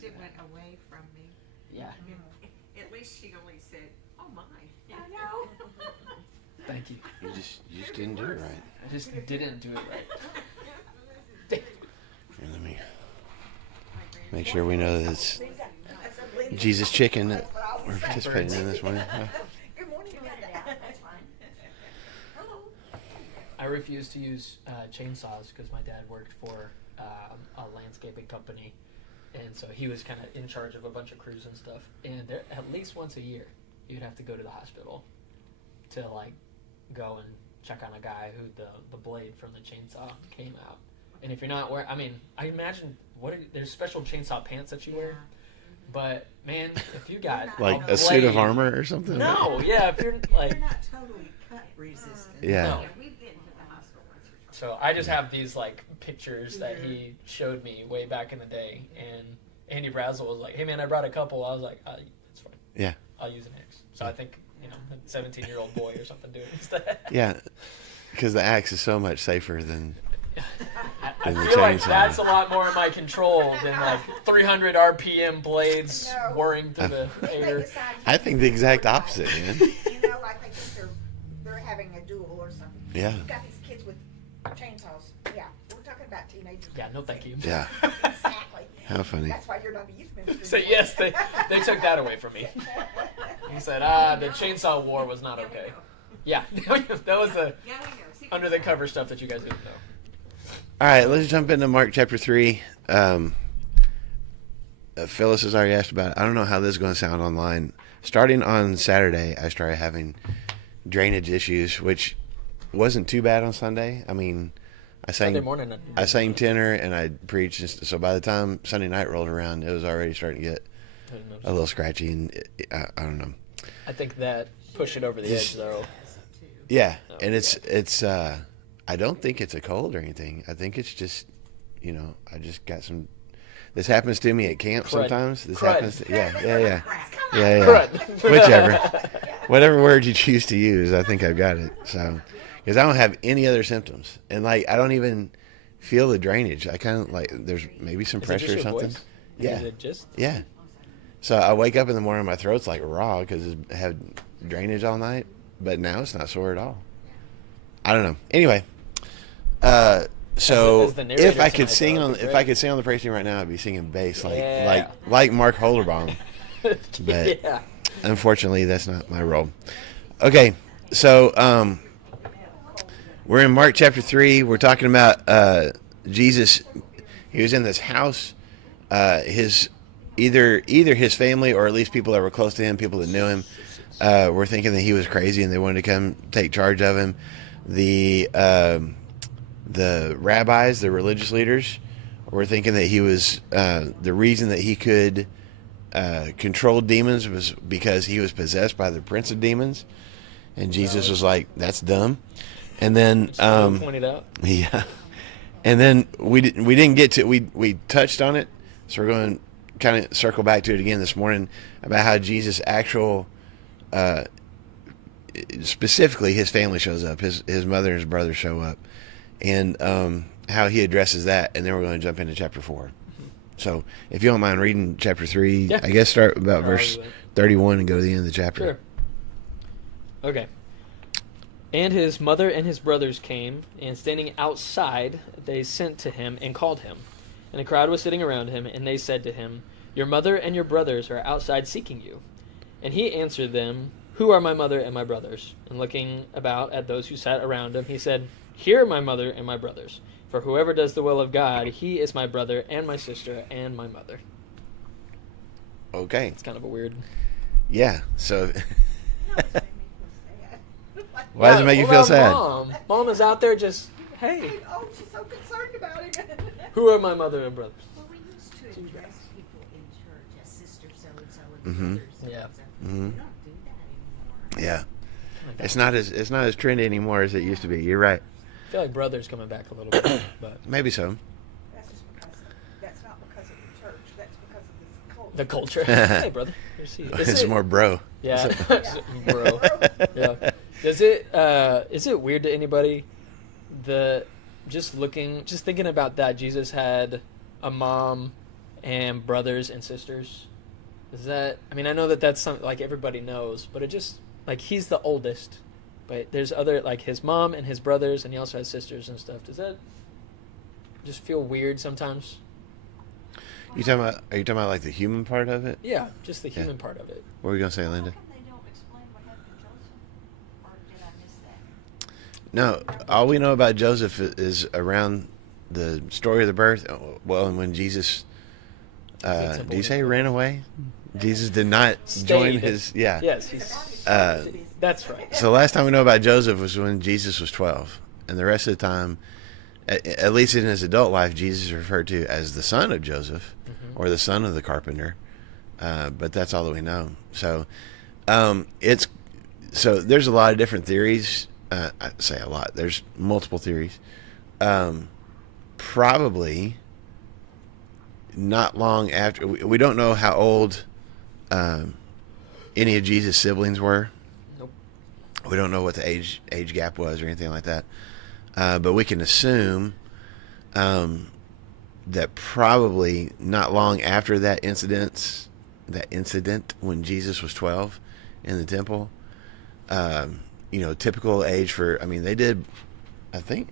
least it went away from me. Yeah. At least she only said, "Oh my." I know. Thank you. You just didn't do it right. I just didn't do it right. Here, let me make sure we know that it's Jesus Chicken that we're participating in this morning. Good morning, Amanda. That's fine. Hello. I refuse to use chainsaws because my dad worked for a landscaping company, and so he was kind of in charge of a bunch of crews and stuff. And there, at least once a year, you'd have to go to the hospital to like go and check on a guy who the blade from the chainsaw came out. And if you're not wearing, I mean, I imagine there's special chainsaw pants that you wear. But man, if you got Like a a suit of blade- armor or something? No, yeah, if you're like. They're not totally cut resistant. Yeah. No. We've been to the hospital once or twice. So I just have these like pictures that he showed me way back in the day, and Andy Brazel was like, "Hey man, I brought a couple." I was like, "That's fine. Yeah. I'll use an axe." So I think a 17-year-old boy or something doing that. Yeah, because the axe is so much safer than I the feel like chainsaw. that's a lot more in my control than like 300 RPM blades whirring through the air. I think the exact opposite, man. You know, like they think they're having a duel or something. Yeah. You've got these kids with chainsaws. Yeah, we're talking about teenagers. Yeah, no thank you. Yeah. Exactly. How funny. That's why you're not a youth minister. So yes, they took that away from me. He said, the chainsaw war was not okay. Yeah, that was the Yeah, we know. See, under the cover stuff that you guys didn't know. All right, let's jump into Mark chapter 3. Phyllis has already asked about it. I don't know how this is going to sound online. Starting on Saturday, I started having drainage issues, which wasn't too bad on Sunday. I mean, Sunday morning. I sang tenor and I preached. So by the time Sunday night rolled around, it was already starting to get a little scratchy. And I don't know. I think that pushed it over the edge, though. Yeah, and it's. I don't think it's a cold or anything. I think it's just, I just got some. This happens to me at camp Crud. sometimes. This Crud. happens. Yeah. Crud. Whichever, whatever word you choose to use, I think I've got it. So, because I don't have any other symptoms, and I don't even feel the drainage. I kind of there's maybe some Is it pressure just or your something. voice? Yeah. Is it just? Yeah. So I wake up in the morning, my throat's like raw because it's had drainage all night, but now it's not sore at all. I don't know. Anyway, so as the narrator if I could tonight, sing that on would be if great. I could sing on the praise team right now, I'd be singing bass Yeah. like Mark Holderbaum. But Yeah. unfortunately, that's not my role. Okay, so we're in Mark chapter 3. We're talking about Jesus. He was in this house. His either his family or at least people that were close to him, people that knew him, were thinking that he was crazy and they wanted to come take charge of him. The rabbis, the religious leaders, were thinking that he was the reason that he could control demons was because he was possessed by the prince of demons, and Jesus was like, "That's dumb." And then Pointed out. yeah, and then we didn't get to we touched on it, so we're going to kind of circle back to it again this morning about how Jesus' actual specifically his family shows up, his mother and his brother show up, and how he addresses that, and then we're going to jump into chapter 4. So if you don't mind reading chapter 3, Yeah. I guess start about verse I'll do it. 31 and go to the end of the chapter. Sure. Okay. And his mother and his brothers came, and standing outside, they sent to him and called him. And a crowd was sitting around him, and they said to him, "Your mother and your brothers are outside seeking you." And he answered them, "Who are my mother and my brothers?" And looking about at those who sat around him, he said, "Here are my mother and my brothers. For whoever does the will of God, he is my brother and my sister and my mother." Okay. It's kind of a weird... Yeah. So Like, why does it make you feel What sad? about Mom? Mom is out there just, hey, oh, she's so concerned about him. who are my mother and brothers? Well, we used to address people in church as sister so-and-so and Mhm. brother so-and-so. Yeah. We Mhm. don't do that anymore. Yeah. It's not as trendy anymore as it used to be. You're right. I feel like brother's coming back a little bit, but Maybe so. That's just because that's not because of the church. That's because of this culture. the culture. Hey, brother. Here's you. It's more bro. Yeah, bro. Yeah. Does it? Is it weird to anybody? Just thinking about that. Jesus had a mom and brothers and sisters. Is that? I mean, I know that that's something like everybody knows, but it just like he's the oldest, but there's other like his mom and his brothers, and he also has sisters and stuff. Does that just feel weird sometimes? Are you talking about like the human part of it? Yeah, just the human part of it. What were you gonna say, How Linda? come they don't explain what happened to Joseph? Or did I miss that? No, all we know about Joseph is around the story of the birth. Well, and when Jesus, do you say ran away? Jesus did not join Stayed. his. Yeah. Yes, he's. Uh, That's right. So the last time we know about Joseph was when Jesus was 12, and the rest of the time, at least in his adult life, Jesus is referred to as the son of Joseph, or the son of the carpenter. But that's all that we know. So, there's a lot of different theories. I say a lot. There's multiple theories. Probably not long after. We don't know how old any of Jesus' siblings were. Nope. We don't know what the age gap was or anything like that. But we can assume that probably not long after that incident when Jesus was 12 in the temple, typical age for, I mean, they did, I think,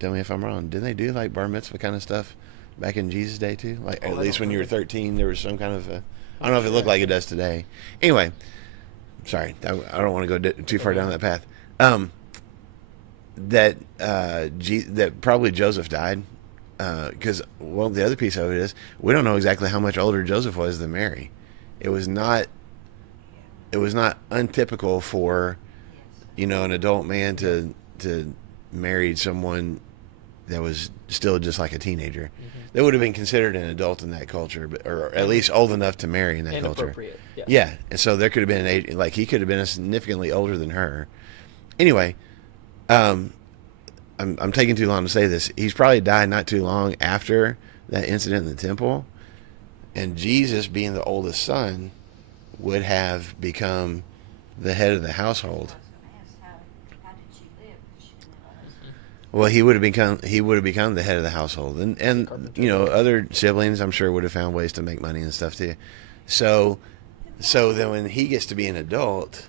tell me if I'm wrong, didn't they do like bar mitzvah kind of stuff back in Jesus' day too? Like at least when you were 13, there was some kind of I don't know if it looked like it does today. Anyway, sorry, I don't want to go too far down that path. That probably Joseph died because the other piece of it is we don't know exactly how much older Joseph was than Mary. It was not untypical for an adult man to marry someone that was still just like a teenager. They would have been considered an adult in that culture, or at least old enough to marry in that culture. Inappropriate. Yes. Yeah, and so there could have been an age, like he could have been significantly older than her. Anyway, I'm taking too long to say this. He's probably died not too long after that incident in the temple, and Jesus, being the oldest son, would have become the head of the household. I was going to ask, how did she live if she went on? Well, he would have become the head of the household, and other siblings I'm sure would have found ways to make money and stuff too. So then when he gets to be an adult,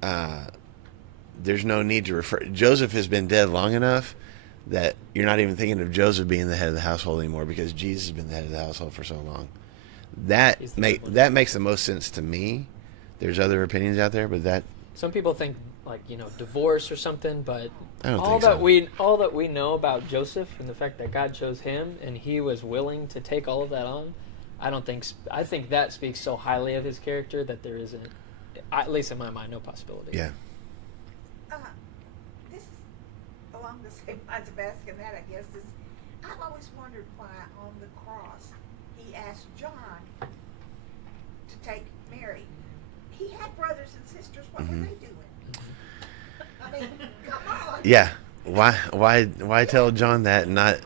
there's no need to refer. Joseph has been dead long enough that you're not even thinking of Joseph being the head of the household anymore because Jesus has been the head of the household for so long. That makes the most sense to me. There's other opinions out there, but that Some people think divorce or something, but I don't all think so. all that we know about Joseph and the fact that God chose him and he was willing to take all of that on, I think that speaks so highly of his character that there isn't, at least in my mind, no possibility. Yeah. This is along the same lines of asking that, I guess. I've always wondered why on the cross he asked John to take Mary. He had brothers and sisters. What were they doing? I mean, come on. Yeah. Why tell John that and not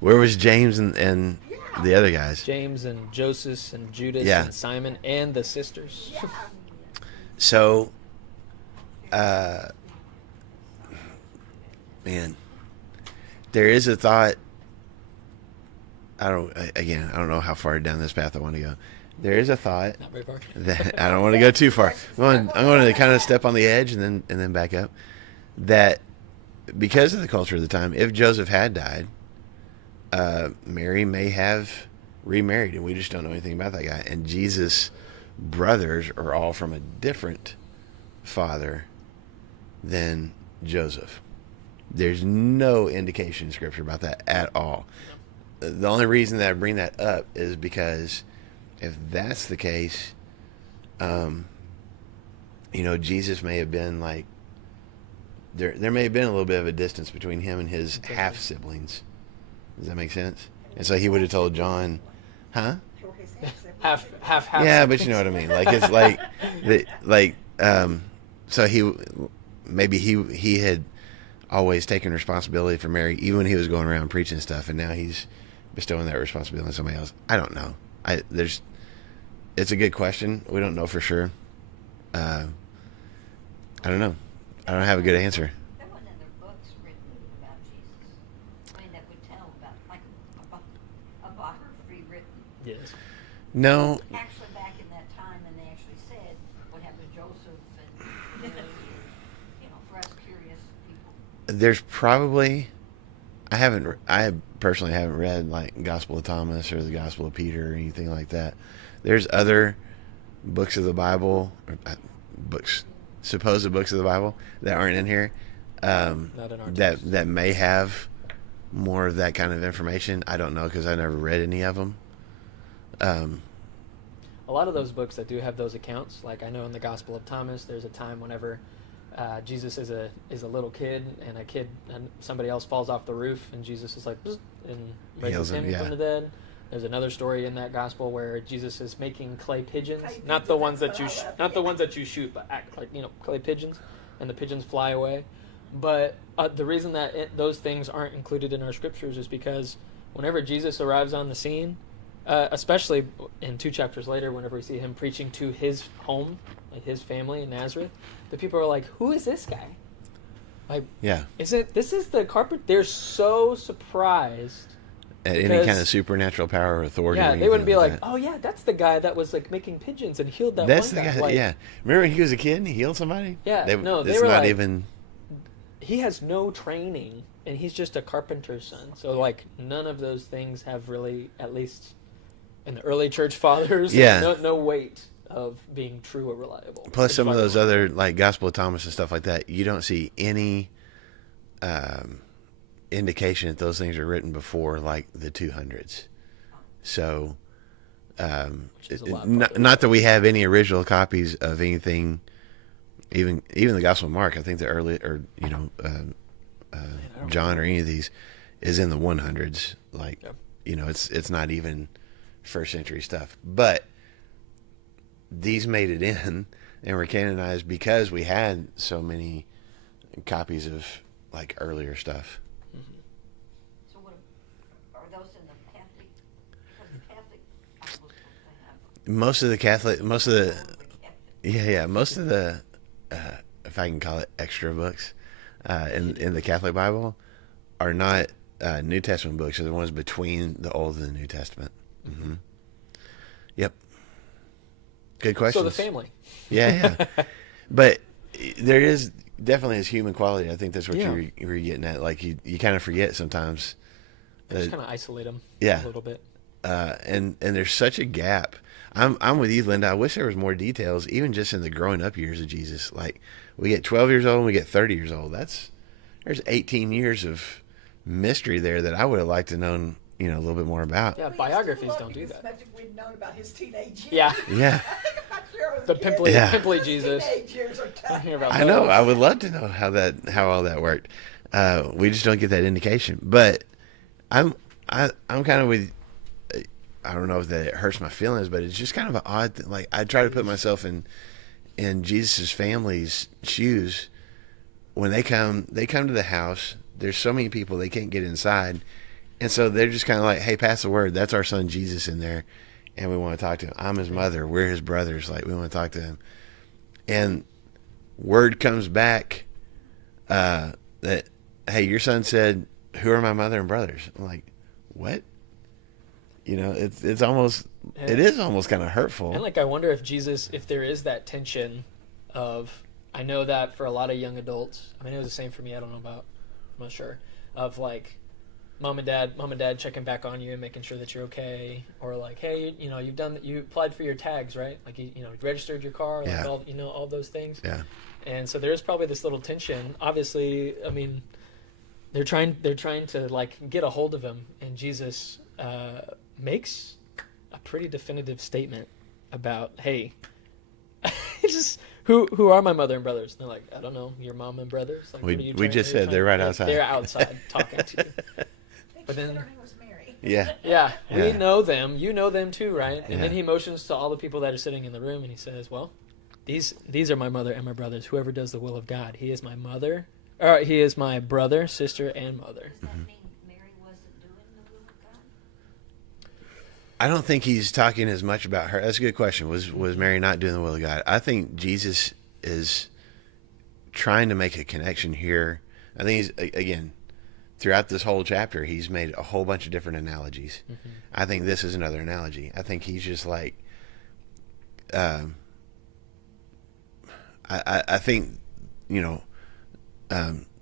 where was James and the other guys? James and Joseph and Judas Yeah. and Simon and the sisters. Yeah. So, man, there is a thought. I don't know how far down this path I want to go. There is a thought Not very far. that I don't want to go too far. I'm going to kind of step on the edge and then back up. That because of the culture of the time, if Joseph had died, Mary may have remarried, and we just don't know anything about that guy. And Jesus' brothers are all from a different father than Joseph. There's no indication in Scripture about that at all. The only reason that I bring that up is because if that's the case, Jesus may have been like, there may have been a little bit of a distance between him and his half siblings. Does that make sense? And so he would have told John, huh? Or his half-sibling. half. Yeah, but you know what I mean. Like it's so he had always taken responsibility for Mary, even when he was going around preaching stuff, and now he's bestowing that responsibility on somebody else. I don't know. It's a good question. We don't know for sure. I don't know. I don't have a good answer. There weren't other books written about Jesus. I mean, that would tell about, like, a biography Yes. No, Actually, back in that time, and they actually said what happened to Joseph and, for us curious people. there's probably I personally haven't read like Gospel of Thomas or the Gospel of Peter or anything like that. There's other books of the Bible, or supposed books of the Bible that aren't in here, Not in our that text. that may have more of that kind of information. I don't know because I never read any of them. A lot of those books that do have those accounts, like I know in the Gospel of Thomas, there's a time whenever Jesus is a little kid, and somebody else falls off the roof, and Jesus is like, "Bzz," and raises Heals him, him yeah. from the dead. There's another story in that gospel where Jesus is making clay pigeons, Clay not the pigeons, ones that that's you what I love, not the yeah. ones that you shoot, but act like clay pigeons, and the pigeons fly away. But the reason that those things aren't included in our scriptures is because whenever Jesus arrives on the scene, especially in 2 chapters later, whenever we see him preaching to his home, like his family in Nazareth, the people are like, "Who is this guy? Like, Yeah, this is the carpenter?" They're so surprised. at any Because- kind of supernatural power or authority. Yeah, or they wouldn't be anything like, that. "Oh yeah, that's the guy that was like making pigeons and healed that That's one the guy. Like, Yeah, remember when he was a kid and he healed somebody? Yeah, no, they it's were not like- even. he has no training, and he's just a carpenter's son. So like none of those things have really, at least in the early church fathers, Yeah. no weight of being true or reliable. Plus, It's some of like- those other like Gospel of Thomas and stuff like that, you don't see any indication that those things are written before like the 200s. So, Which is a lot not, farther not that we have any original copies of anything, even the Gospel of Mark. I think the early, or John or any of these is in the 100s. Like, Yeah. it's not even first century stuff, but these made it in and were canonized because we had so many copies of like earlier stuff. So what are those in the Catholic? Because the Catholic Bibles don't have Most of the Catholic, most of the, Catholic. most of the, if I can call it extra books, in the Catholic Bible are not New Testament books. They're the ones between the Old and the New Testament. Mm-hmm. Yep. Good question. So the family. Yeah. But there is definitely is human quality. I think that's what Yeah. you were getting at. Like you kind of forget sometimes. Just kind of isolate them. Yeah. A little bit. And there's such a gap. I'm with you, Linda. I wish there was more details, even just in the growing up years of Jesus. Like we get 12 years old and we get 30 years old. There's 18 years of mystery there that I would have liked to known, a little bit more about. Yeah, We biographies used to don't do love that. As much as we'd known about his teenage years. Yeah. Yeah. I'm sure it was The good. pimply, Yeah. pimply His Jesus. Teenage years are tough. Hear about I know. those. I would love to know how all that worked. We just don't get that indication. But I'm kind of with. I don't know if that it hurts my feelings, but it's just kind of an odd thing. Like I try to put myself in Jesus's family's shoes. When they come to the house. There's so many people they can't get inside, and so they're just kind of like, "Hey, pass the word. That's our son Jesus in there, and we want to talk to him. I'm his mother. We're his brothers. Like we want to talk to him." And word comes back that, "Hey, your son said, 'Who are my mother and brothers?'" I'm like, "What?" It's almost it is almost kind of hurtful. And like, I wonder if there is that tension of, I know that for a lot of young adults, I mean, it was the same for me. I'm not sure, of like, mom and dad checking back on you and making sure that you're okay, or like, hey, you applied for your tags, right? Like, you registered your car, like Yeah. all those things. Yeah. And so there's probably this little tension. Obviously, I mean, they're trying to like get a hold of him, and Jesus makes a pretty definitive statement about, hey, it's just who are my mother and brothers? And they're like, I don't know, your mom and brothers. Like, We- what are you we trying- just what are you said they're trying- right outside. They're outside talking to you. I think But she said then- her name was Mary. Yeah. Yeah, we Yeah. know them. You know them too, right? And Yeah. then he motions to all the people that are sitting in the room, and he says, "Well, these are my mother and my brothers. Whoever does the will of God, he is my mother, or he is my brother, sister, and mother." Does that mean Mary wasn't doing the will of God? I don't think he's talking as much about her. That's a good question. Was Mary not doing the will of God? I think Jesus is trying to make a connection here. I think he's, again, throughout this whole chapter, he's made a whole bunch of different analogies. Mm-hmm. I think this is another analogy. I think he's just like, I think,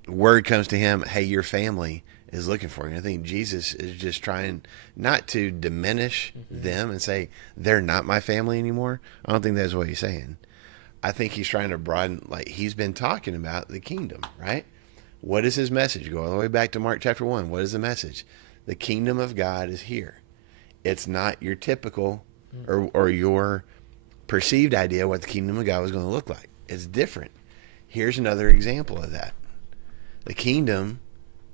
word comes to him, hey, your family is looking for you. I think Jesus is just trying not to diminish them and say they're not my family anymore. I don't think that's what he's saying. I think he's trying to broaden, like he's been talking about the kingdom, right? What is his message? Go all the way back to Mark chapter 1. What is the message? The kingdom of God is here. It's not your typical or your perceived idea what the kingdom of God was going to look like. It's different. Here's another example of that. The kingdom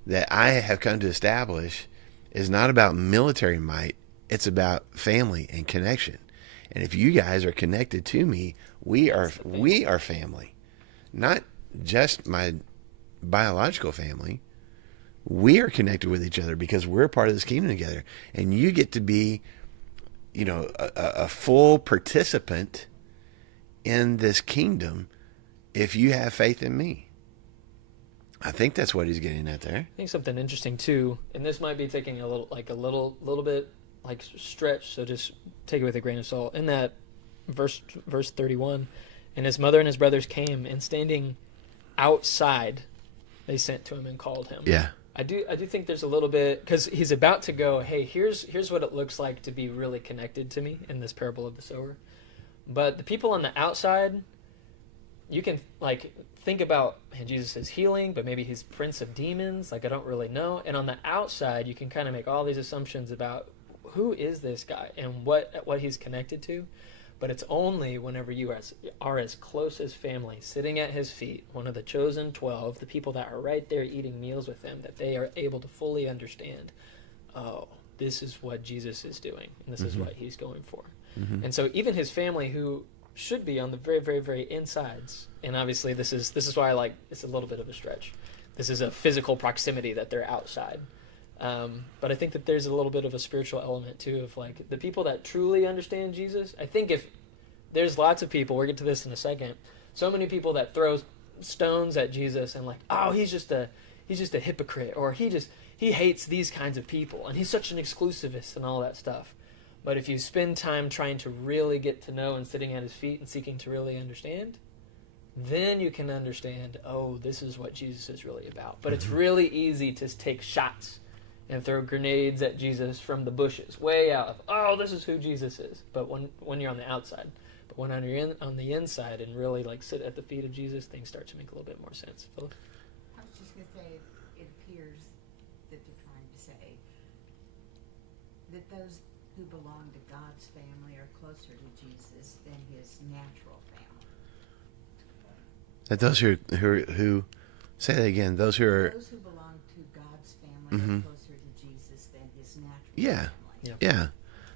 that I have come to establish is not about military might. It's about family and connection. And if you guys are connected to me, we are family. Not just my biological family. We are connected with each other because we're a part of this kingdom together. And you get to be, a full participant in this kingdom if you have faith in me. I think that's what he's getting at there. I think something interesting too, and this might be taking a little bit like stretch, so just take it with a grain of salt. In that verse 31, and his mother and his brothers came, and standing outside, they sent to him and called him. Yeah. I do think there's a little bit, because he's about to go, hey, here's what it looks like to be really connected to me in this parable of the sower. But the people on the outside, you can think about, man, Jesus is healing, but maybe he's prince of demons. I don't really know. And on the outside, you can kind of make all these assumptions about who is this guy and what he's connected to. But it's only whenever you are as close as family, sitting at his feet, one of the chosen 12, the people that are right there eating meals with him, that they are able to fully understand, oh, this is what Jesus is doing, and this is what he's going for. Mm-hmm. And so even his family, who should be on the very, very, very insides, and obviously this is why it's a little bit of a stretch. This is a physical proximity that they're outside. But I think that there's a little bit of a spiritual element too, of the people that truly understand Jesus. I think if there's lots of people, we'll get to this in a second, so many people that throw stones at Jesus and oh, he's just a hypocrite, or he hates these kinds of people, and he's such an exclusivist and all that stuff. But if you spend time trying to really get to know and sitting at his feet and seeking to really understand, then you can understand, oh, this is what Jesus is really about. But it's really easy to take shots and throw grenades at Jesus from the bushes, way out of, oh, this is who Jesus is. But when you're on the outside, but when you're on the inside and really sit at the feet of Jesus, things start to make a little bit more sense. Philip? I was just going to say, it appears that they're trying to say that those who belong to God's family are closer to Jesus than his natural family. That those who say that again, those who belong to God's family are closer to Jesus than his natural family. Yeah.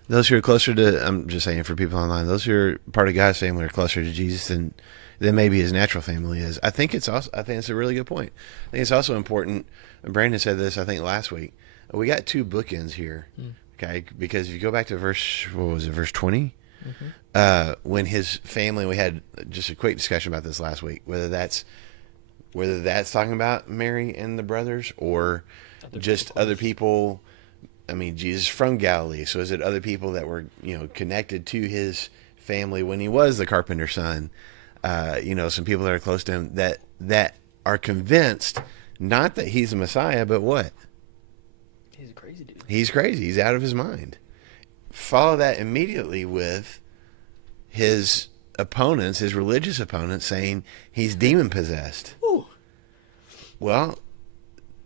Those who are closer to, I'm just saying for people online, those who are part of God's family are closer to Jesus than maybe his natural family is. I think it's a really good point. I think it's also important, and Brandon said this, I think, last week. We got two bookends here, okay? Because if you go back to verse 20? When his family, we had just a quick discussion about this last week, whether that's talking about Mary and the brothers, or other people. I mean, Jesus from Galilee. So is it other people that were, connected to his family when he was the carpenter's son? Some people that are close to him that are convinced not that he's the Messiah, but what? He's a crazy dude. He's crazy. He's out of his mind. Follow that immediately with his opponents, his religious opponents, saying he's demon possessed. Ooh. Well,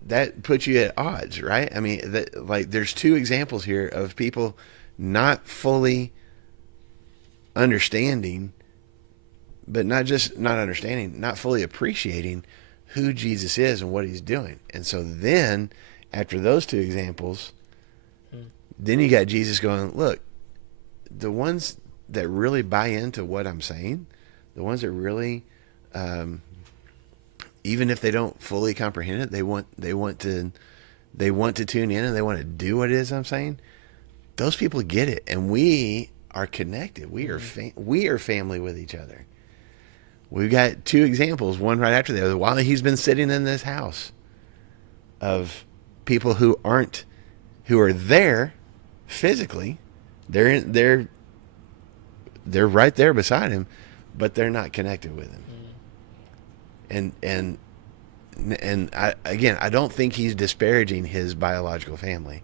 that puts you at odds, right? I mean, there's two examples here of people not fully understanding, but not just not understanding, not fully appreciating who Jesus is and what he's doing. And so then, after those two examples, then you got Jesus going, look, the ones that really buy into what I'm saying, the ones that really, even if they don't fully comprehend it, they want to tune in and they want to do what it is I'm saying. Those people get it, and we are connected. We are family with each other. We've got two examples, one right after the other, while he's been sitting in this house of people who are there physically. They're right there beside him, but they're not connected with him. And I don't think he's disparaging his biological family.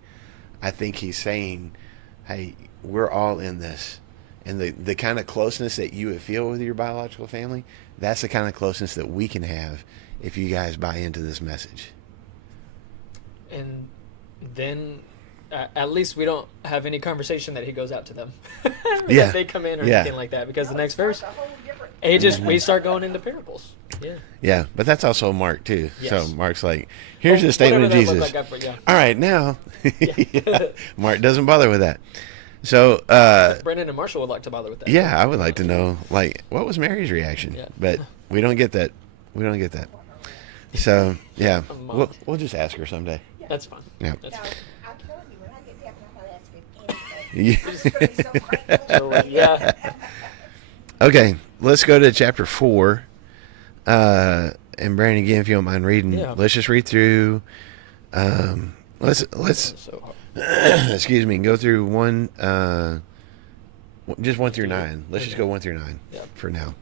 I think he's saying, hey, we're all in this. And the kind of closeness that you would feel with your biological family, that's the kind of closeness that we can have if you guys buy into this message. And then at least we don't have any conversation that he goes out to them. Yeah. That they come in or Yeah. anything like that. Because the No, next it starts verse, a whole different- we start going into parables. Yeah. Yeah, but that's also Mark too. Yes. So Mark's like, here's Well, the statement of whatever that Jesus. looked like, yeah. All right, now. Yeah. Yeah. Mark doesn't bother with that. So, Brendan and Marshall would like to bother with that. yeah, I would like to know, like, what was Mary's reaction? Yeah. But we don't get that. We don't get that. So, yeah, Mom. we'll just ask her someday. That's fine. Yeah. That's No, fine. I'm telling you, when I get to heaven, I'm not asking anything. I'm just gonna be so grateful. So, yeah. Okay, let's go to chapter 4. And Brandon, again, if you don't mind reading, Yeah. let's just read through. Let's So hard. excuse me, go through just 1 through 9. Let's just go 1 through 9 Yeah. for now.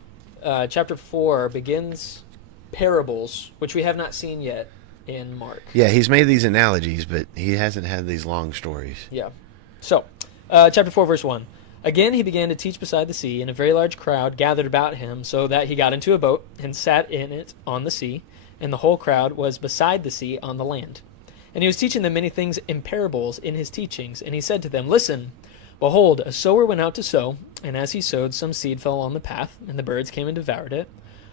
Chapter 4 begins parables, which we have not seen yet in Mark. Yeah, he's made these analogies, but he hasn't had these long stories. Yeah. So, chapter 4, verse 1. Again he began to teach beside the sea, and a very large crowd gathered about him, so that he got into a boat and sat in it on the sea, and the whole crowd was beside the sea on the land. And he was teaching them many things in parables in his teachings, and he said to them, Listen, behold, a sower went out to sow, and as he sowed, some seed fell on the path, and the birds came and devoured it.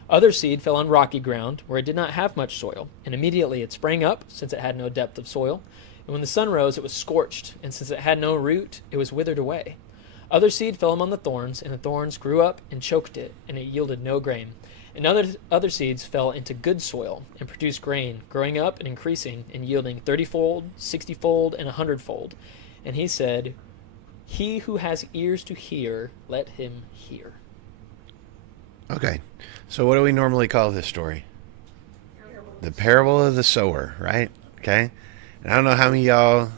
Other seed fell on rocky ground, where it did not have much soil, and immediately it sprang up, since it had no depth of soil. And when the sun rose, it was scorched, and since it had no root, it was withered away. Other seed fell among the thorns, and the thorns grew up and choked it, and it yielded no grain. And other seeds fell into good soil, and produced grain, growing up and increasing, and yielding 30-fold, 60-fold, and 100-fold. And he said, He who has ears to hear, let him hear. Okay, so what do we normally call this story? The parable of the sower, right? Okay, and I don't know how many of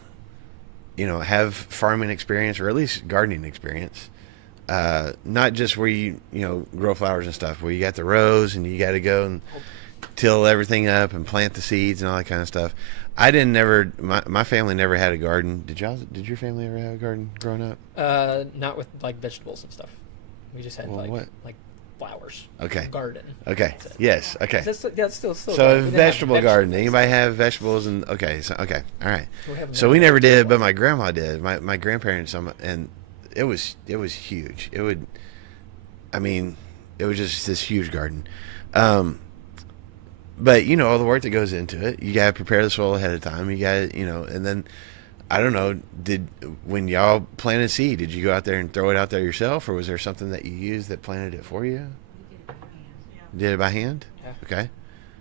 y'all, have farming experience or at least gardening experience. Not just where you grow flowers and stuff, where you got the rows and you got to go and till everything up and plant the seeds and all that kind of stuff. My family never had a garden. Did your family ever have a garden growing up? Not with like vegetables and stuff. We just had Well, what? like flowers. Okay. Garden. Okay. That's it. Yes. Okay. That's still So a garden. We didn't have vegetable garden. vegetables. Anybody have vegetables? And okay. All right. We have So no we never did, vegetable. but my grandma did. My grandparents, and it was huge. It was just this huge garden. But all the work that goes into it, you gotta prepare the soil ahead of time. You gotta, and then I don't know. When y'all planted seed, did you go out there and throw it out there yourself, or was there something that you used that planted it for you? We did it by hand. Did it by hand? Yeah. Okay.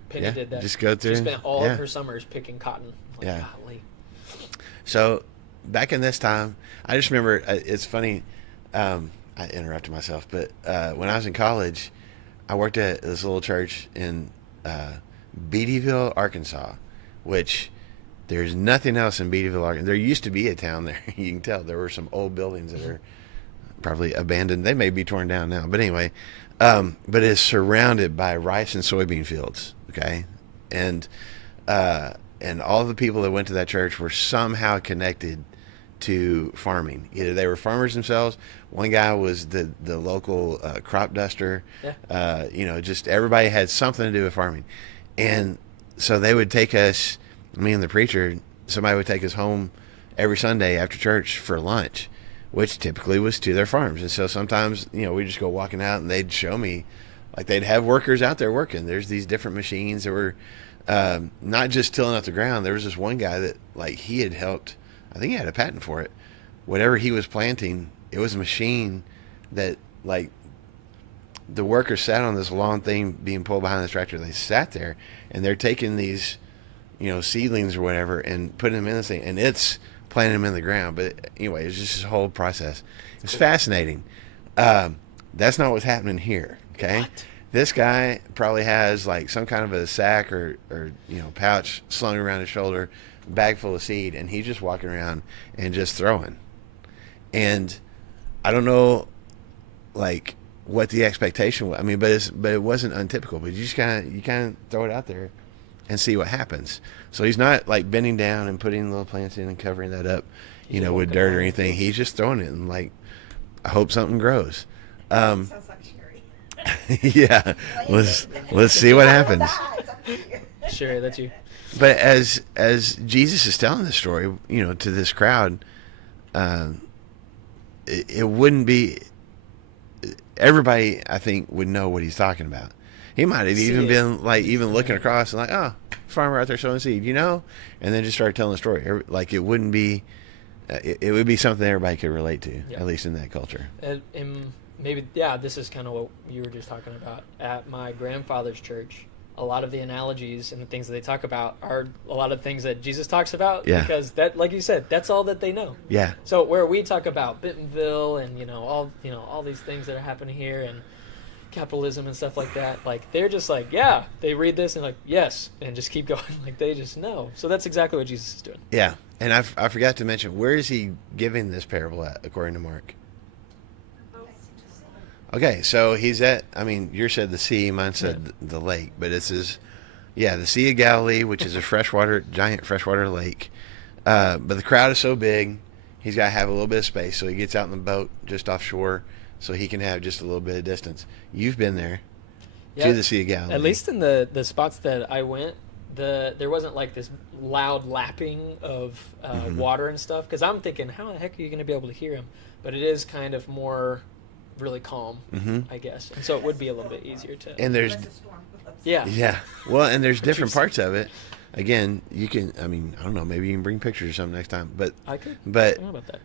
Penny Yeah, did that. just go through She and- spent all yeah. of her summers picking cotton. Like, Yeah. golly. So back in this time, I just remember it's funny. I interrupted myself, but when I was in college, I worked at this little church in Beattyville, Arkansas, which there's nothing else in Beattyville, Arkansas. There used to be a town there. You can tell there were some old buildings that are probably abandoned. They may be torn down now, but anyway, but it's surrounded by rice and soybean fields. Okay, and all the people that went to that church were somehow connected to farming. Either they were farmers themselves. One guy was the local crop duster. Yeah. Just everybody had something to do with farming. And so they would take us, me and the preacher, somebody would take us home every Sunday after church for lunch, which typically was to their farms. And so sometimes, we'd just go walking out and they'd show me, like they'd have workers out there working. There's these different machines that were not just tilling up the ground. There was this one guy that, like, he had helped, I think he had a patent for it. Whatever he was planting, it was a machine that, like, the workers sat on this long thing being pulled behind the tractor. They sat there, and they're taking these, seedlings or whatever and putting them in this thing, and it's planting them in the ground. But anyway, it's just this whole process. It's fascinating. That's not what's happening here, okay? What? This guy probably has, like, some kind of a sack or pouch slung around his shoulder bag full of seed, and he's just walking around and just throwing. And I don't know, like, what the expectation was. I mean, but it wasn't untypical. But you kind of throw it out there and see what happens. So he's not like bending down and putting little plants in and covering that up, with dirt or anything. He's just throwing it, and like, I hope something grows. Sounds like Sherry. Yeah, let's see what happens. Sure, that's you. But as Jesus is telling this story, to this crowd, it wouldn't be. Everybody, I think, would know what he's talking about. He might have even been like looking across and like, oh, farmer out there sowing seed, and then just start telling the story. Like, it wouldn't be. It would be something everybody could relate to, at least in that culture. And maybe, this is kind of what you were just talking about. At my grandfather's church, a lot of the analogies and the things that they talk about are a lot of things that Jesus talks about. Yeah. Because that, like you said, that's all that they know. Yeah. So where we talk about Bentonville and all these things that are happening here and capitalism and stuff like that, like they're just like, yeah, they read this and like, yes, and just keep going. Like, they just know. So that's exactly what Jesus is doing. Yeah. And I forgot to mention, where is he giving this parable at, according to Mark? Okay, so he's at, yours said the sea, mine said the lake, but it says, the Sea of Galilee, which is a giant freshwater lake. But the crowd is so big, he's got to have a little bit of space, so he gets out in the boat just offshore, so he can have just a little bit of distance. You've been there to the Sea of Galilee. At least in the spots that I went, there wasn't like this loud lapping of water and stuff, because I'm thinking, how the heck are you going to be able to hear him? But it is kind of more really calm, I guess, and so it would be a little bit easier to. And there's well, and there's different parts of it. Again, you can, I don't know, maybe you can bring pictures or something next time, but I could. But I don't know about that.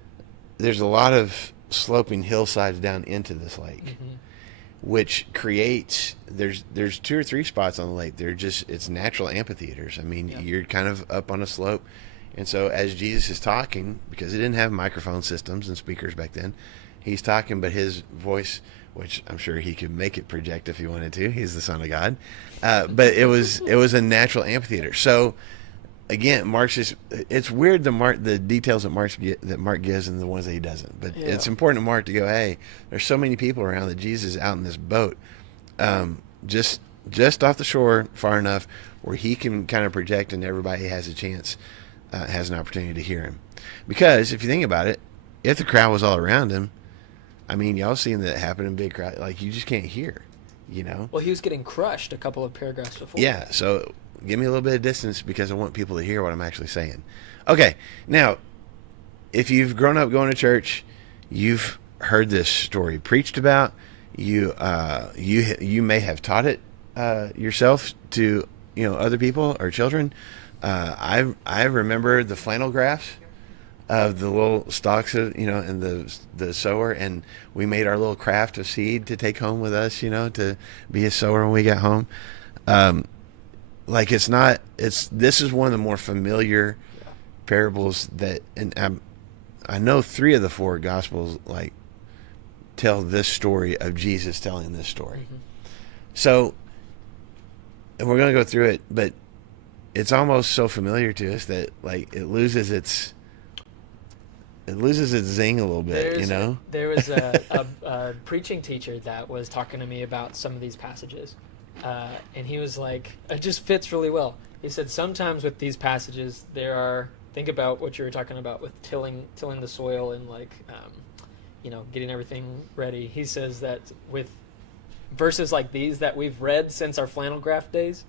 There's a lot of sloping hillsides down into this lake, which creates there's 2 or 3 spots on the lake. It's natural amphitheaters. You're kind of up on a slope, and so as Jesus is talking, because they didn't have microphone systems and speakers back then, he's talking, but his voice, which I'm sure he could make it project if he wanted to. He's the Son of God, but it was a natural amphitheater. So again, it's weird the details that Mark gives and the ones that he doesn't. But it's important to Mark to go, hey, there's so many people around that Jesus is out in this boat, just off the shore far enough where he can kind of project and everybody has a chance, has an opportunity to hear him. Because if you think about it, if the crowd was all around him, y'all seen that happen in big crowd. Like, you just can't hear, Well, he was getting crushed a couple of paragraphs before. Yeah, so give me a little bit of distance because I want people to hear what I'm actually saying. Okay, now, if you've grown up going to church, you've heard this story preached about. You may have taught it yourself to other people or children. I remember the flannel graphs of the little stalks of and the sower, and we made our little craft of seed to take home with us, to be a sower when we got home. This is one of the more familiar parables that, and I know 3 of the 4 gospels tell this story of Jesus telling this story. So, and we're going to go through it, but it's almost so familiar to us that it loses its zing a little bit, There was a preaching teacher that was talking to me about some of these passages, and he was like, it just fits really well. He said sometimes with these passages think about what you were talking about with tilling the soil and getting everything ready. He says that with verses like these that we've read since our flannel graph days,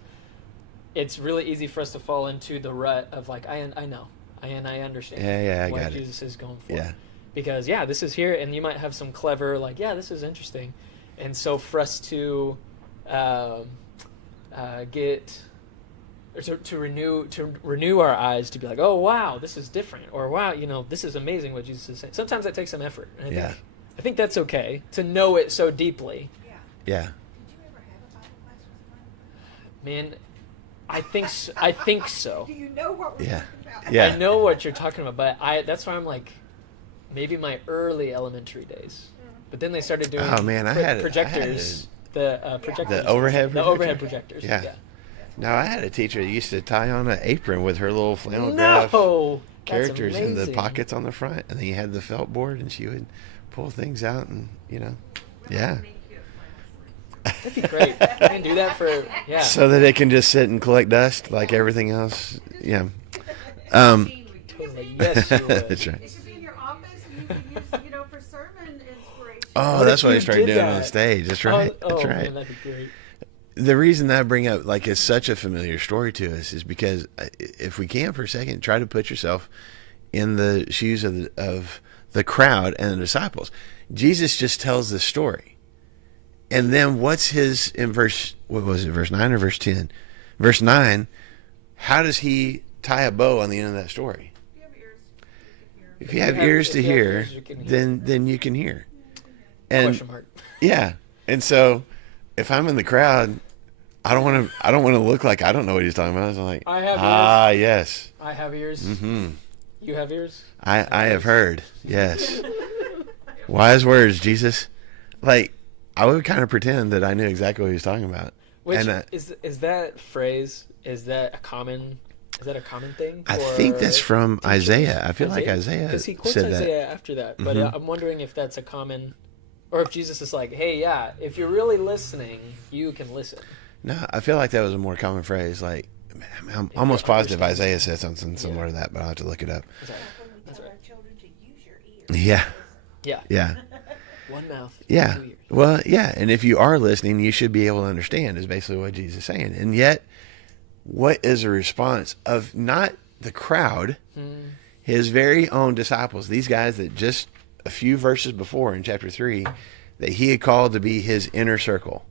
it's really easy for us to fall into the rut of I know. And I understand what Jesus is going for. Yeah. Because, this is here, and you might have some clever, this is interesting. And so for us to renew our eyes to be like, oh, wow, this is different. Or, wow, this is amazing what Jesus is saying. Sometimes that takes some effort. And I think that's okay to know it so deeply. Yeah. Did you ever have a Bible class with Man, I think so. Do you know what we're talking about? Yeah. I know what you're talking about, but that's why I'm maybe my early elementary days. But then they started doing projectors. The projectors. The overhead projectors? The overhead projectors. Yeah. No, I had a teacher that used to tie on an apron with her little flannel graph No, that's characters in the amazing. pockets on the front, and then you had the felt board, and she would pull things out, and yeah. That'd be great. I can do that for So that it can just sit and collect dust like everything else. Yeah. Totally. Yes, you would. That's right. It should be in your office, and you can use, for sermon inspiration. Oh, What that's if what you he started did doing on that? stage. That's right. Oh, That's right. Man, that'd be great. The reason that I bring up like it's such a familiar story to us is because if we can for a second try to put yourself in the shoes of the crowd and the disciples. Jesus just tells this story, and then what's his in verse? What was it? Verse 9 or verse 10? Verse 9. How does he tie a bow on the end of that story? If you have If you have ears, you can hear. ears if to you have hear, ears, you can hear. then you can hear. And Question mark. yeah, and so if I'm in the crowd, I don't want to look like I don't know what he's talking about. So I'm like, I have ears. Yes. I have ears. Mm-hmm. You have ears. I have heard. Yes. Wise words, Jesus. Like I would kind of pretend that I knew exactly what he was talking about. Which And, is that phrase? Is that a common thing? I for think that's from teachers? Isaiah. I feel like Isaiah because he quotes said that. Isaiah after that. But Mhm. I'm wondering if that's a common, or if Jesus is like, hey, yeah, if you're really listening, you can listen. No, I feel like that was a more common phrase. Like, I'm If almost you positive understand. Isaiah said something similar to that, but I'll have to look it up. Is that- When we That's tell right. our children to use your ears. Yeah, Yeah. yeah, One mouth. yeah. 2 ears. Well, yeah, and if you are listening, you should be able to understand. Is basically what Jesus is saying. And yet, what is a response of not the crowd, his very own disciples? These guys that just a few verses before in chapter 3, that he had called to be his inner circle.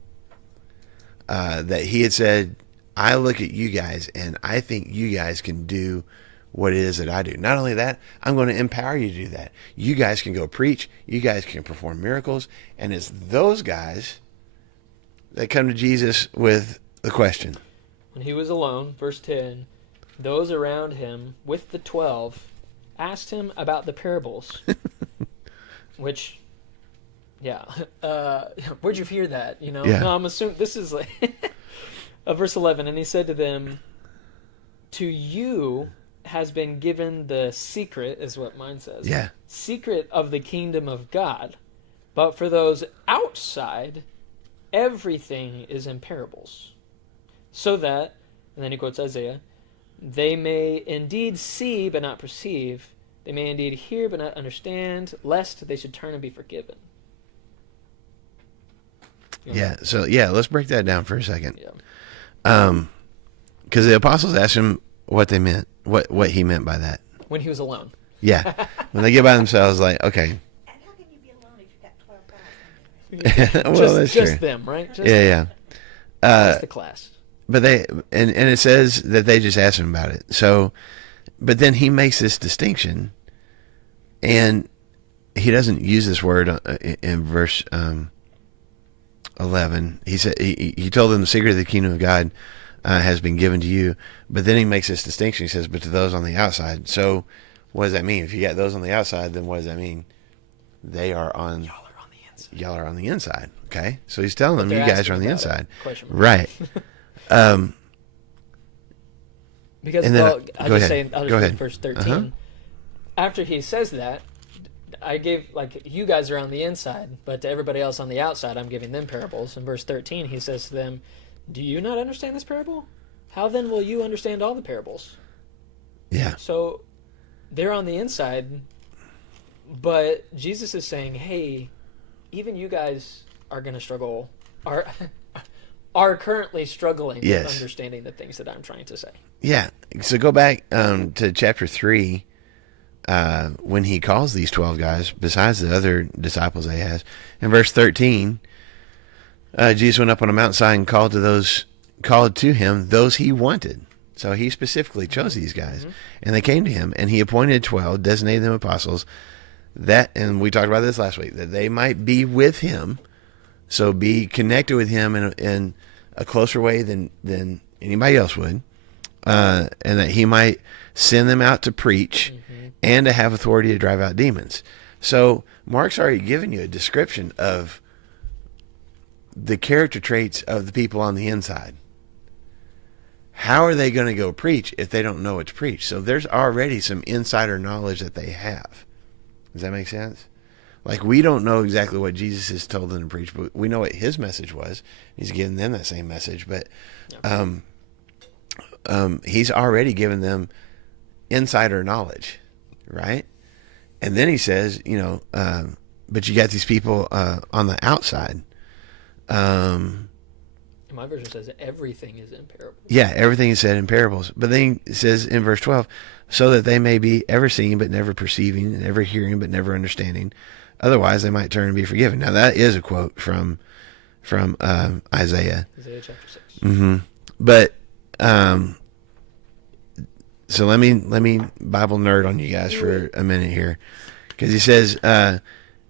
That he had said, I look at you guys and I think you guys can do what it is that I do. Not only that, I'm going to empower you to do that. You guys can go preach. You guys can perform miracles. And it's those guys that come to Jesus with the question. When he was alone, verse 10, those around him with the 12 asked him about the parables. Which, yeah. Where'd you hear that? You know? Yeah. No, I'm assuming this is like verse 11. And he said to them, to you has been given the secret, is what mine says. Yeah. Secret of the kingdom of God. But for those outside, everything is in parables. So that, and then he quotes Isaiah, they may indeed see but not perceive. They may indeed hear but not understand, lest they should turn and be forgiven. You know? Yeah. So, yeah, let's break that down for a second. Yeah. Because the apostles asked him what they meant, what he meant by that. When he was alone. Yeah. When they get by themselves, like, okay. And how can you be alone if you've got 12 guys? Well, that's just true. them, right? Just Yeah, them. yeah. Just the class. But they and it says that they just asked him about it. So, but then he makes this distinction, and he doesn't use this word in verse 11. He said he told them the secret of the kingdom of God has been given to you. But then he makes this distinction. He says, "But to those on the outside." So, what does that mean? If you got those on the outside, then what does that mean? They are on. Y'all are on the inside. Y'all are on the inside. Okay, so he's telling them, They're you guys asking are on the about it. inside, Question mark. right? Because And then, well, go I'll just ahead. say Go read ahead. verse 13. Uh-huh. After he says that, I gave like you guys are on the inside, but to everybody else on the outside, I'm giving them parables. In verse 13, he says to them, "Do you not understand this parable? How then will you understand all the parables?" Yeah, So they're on the inside, but Jesus is saying, "Hey, even you guys are going to struggle. Are currently struggling Yes. with understanding the things that I'm trying to say." yeah. So go back to chapter 3, when he calls these 12 guys, besides the other disciples he has. In verse 13, Jesus went up on a mountainside and called to him those he wanted. So he specifically chose these guys, and they came to him, and he appointed 12, designated them apostles. That, and we talked about this last week, that they might be with him, so be connected with him in a closer way than anybody else would, and that he might send them out to preach and to have authority to drive out demons. So Mark's already given you a description of the character traits of the people on the inside. how are they going to go preach if they don't know what to preach? So there's already some insider knowledge that they have. Does that make sense? Like, we don't know exactly what Jesus has told them to preach, but we know what his message was. He's giving them that same message, but he's already given them insider knowledge, right? And then he says, but you got these people on the outside. My version says everything is in parables. Yeah, everything is said in parables. But then it says in verse 12, so that they may be ever seeing but never perceiving, and ever hearing but never understanding. Otherwise, they might turn and be forgiven. Now, that is a quote from Isaiah. Isaiah chapter 6. Mm-hmm. But so let me Bible nerd on you guys for a minute here, because he says that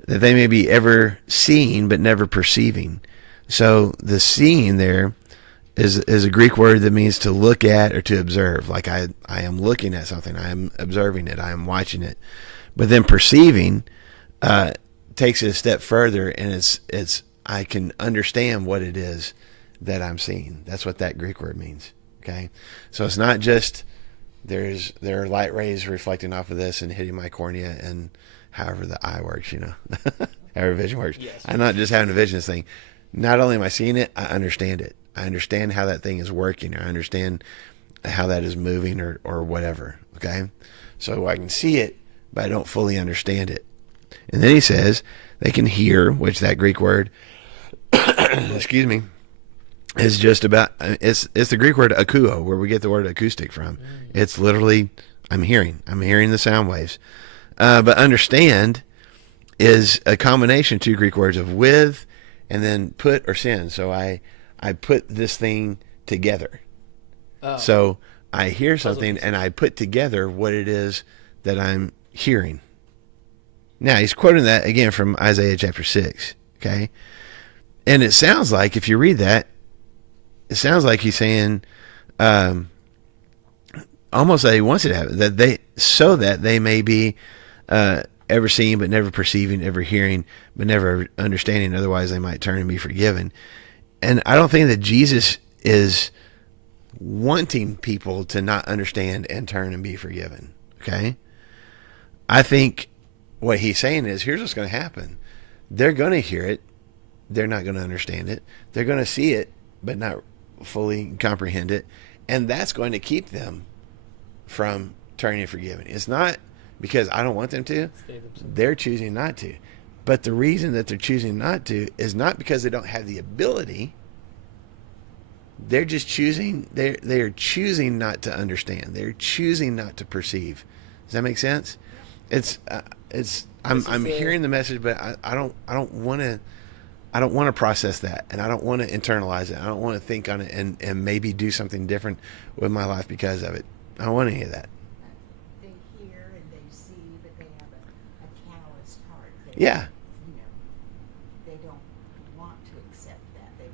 they may be ever seeing but never perceiving. So the seeing there is a Greek word that means to look at or to observe. Like I am looking at something, I am observing it, I am watching it. But then perceiving takes it a step further, and it's I can understand what it is that I'm seeing. That's what that Greek word means. Okay, so it's not just there are light rays reflecting off of this and hitting my cornea, and however the eye works, however vision works. Yes. I'm not just having a vision thing. Not only am I seeing it, I understand it. I understand how that thing is working. I understand how that is moving or whatever. Okay, so I can see it, but I don't fully understand it. And then he says they can hear, which that Greek word, excuse me, is just about, it's the Greek word akuo, where we get the word acoustic from. It's literally, I'm hearing the sound waves. But understand is a combination of two Greek words of with and then put or send. So I put this thing together. Oh. So I hear something and I put together what it is that I'm hearing. Now, he's quoting that again from Isaiah chapter 6, okay? And it sounds like, if you read that, it sounds like he's saying almost that he wants it to happen, so that they may be ever seeing but never perceiving, ever hearing but never understanding, otherwise they might turn and be forgiven. And I don't think that Jesus is wanting people to not understand and turn and be forgiven, okay? I think what he's saying is, here's what's going to happen. They're going to hear it. They're not going to understand it. They're going to see it, but not fully comprehend it. And that's going to keep them from turning and forgiving. It's not because I don't want them to. They're choosing not to. But the reason that they're choosing not to is not because they don't have the ability. They're just choosing, they are choosing not to understand. They're choosing not to perceive. Does that make sense? I'm hearing the message, but I don't want to process that, and I don't want to internalize it. I don't want to think on it and maybe do something different with my life because of it. I don't want any of that. They hear and they see, but they have a calloused heart. Yeah. They don't want to accept that. They've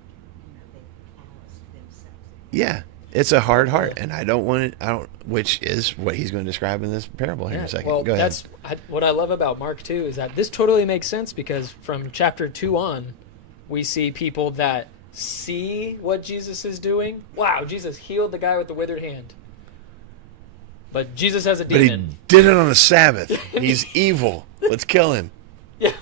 calloused themselves. Yeah. It's a hard heart, and I don't want it. Which is what he's going to describe in this parable here in a second. Well, Go ahead. that's what I love about Mark 2 is that this totally makes sense, because from chapter 2 on, we see people that see what Jesus is doing. Wow, Jesus healed the guy with the withered hand. But Jesus has a But he demon. did it on a Sabbath. He's evil. Let's kill him. Yeah,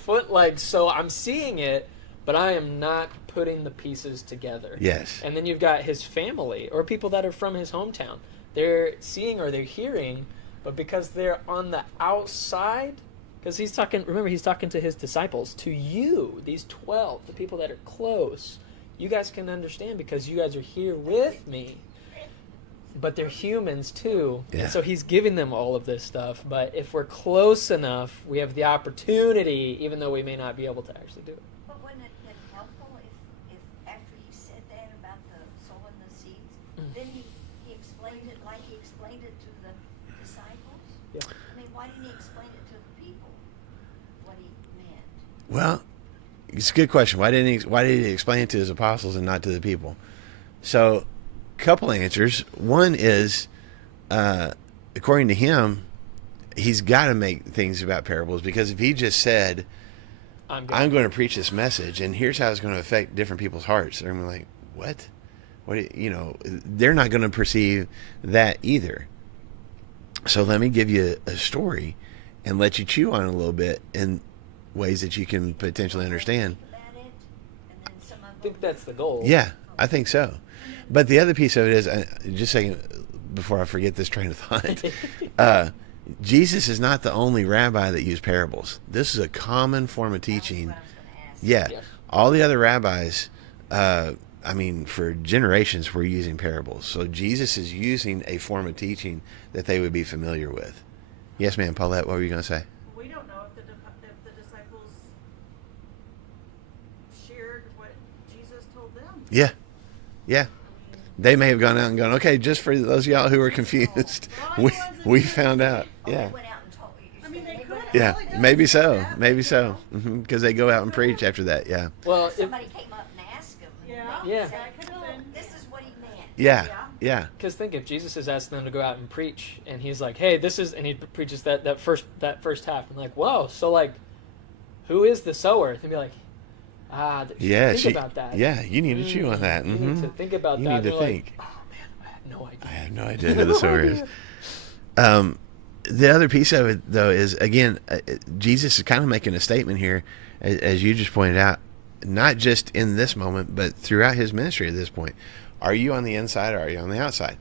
so I'm seeing it, but I am not putting the pieces together. Yes. And then you've got his family, or people that are from his hometown. They're seeing or they're hearing, but because they're on the outside, because he's talking to his disciples, to you, these 12, the people that are close. You guys can understand because you guys are here with me. But they're humans too. Yeah. And so he's giving them all of this stuff. But if we're close enough, we have the opportunity, even though we may not be able to actually do it. But wouldn't it been helpful if after he said that about the sowing the seeds, then he explained it like he explained it to the disciples? Yeah. I mean, why didn't he explain it to the people, what he meant? Well, it's a good question. Why did he explain it to his apostles and not to the people? So, couple answers. One is, according to him, he's got to make things about parables, because if he just said, I'm going to preach this message and here's how it's going to affect different people's hearts, they're going to be like, what? they're not going to perceive that either. So let me give you a story and let you chew on it a little bit in ways that you can potentially understand. About it, and then some of I think that's the goal. Yeah, I think so. But the other piece of it is, just saying before I forget this train of thought, Jesus is not the only rabbi that used parables. This is a common form of teaching. That's what I was going to ask. Yeah, Yes. all the other rabbis, for generations were using parables. So Jesus is using a form of teaching that they would be familiar with. Yes, ma'am, Paulette, what were you going to say? We don't know if the disciples shared what Jesus told them. Yeah, yeah. They may have gone out and gone, okay, just for those of y'all who are confused, we found out. Oh, Yeah. they went out and told you. I mean, they went could out have. Yeah, All they did maybe was so. that. Maybe so. Because they go out and preach after that. Yeah. Well, Somebody came up and asked him. and Yeah. they Yeah. said, That could have "No, been. this is what he meant." Yeah. Yeah. Yeah. because think if Jesus is asking them to go out and preach, and he's like, "Hey, this is," and he preaches that first half, and like, "Whoa!" So like, who is the sower? And be like, Yeah. think about that. Yeah. You need to chew on that. You need to think about You that. need and to you're think. Like, oh man, I had no idea. I have no idea who the sower is. The other piece of it, though, is again, Jesus is kind of making a statement here, as you just pointed out, not just in this moment, but throughout his ministry at this point. Are you on the inside or are you on the outside?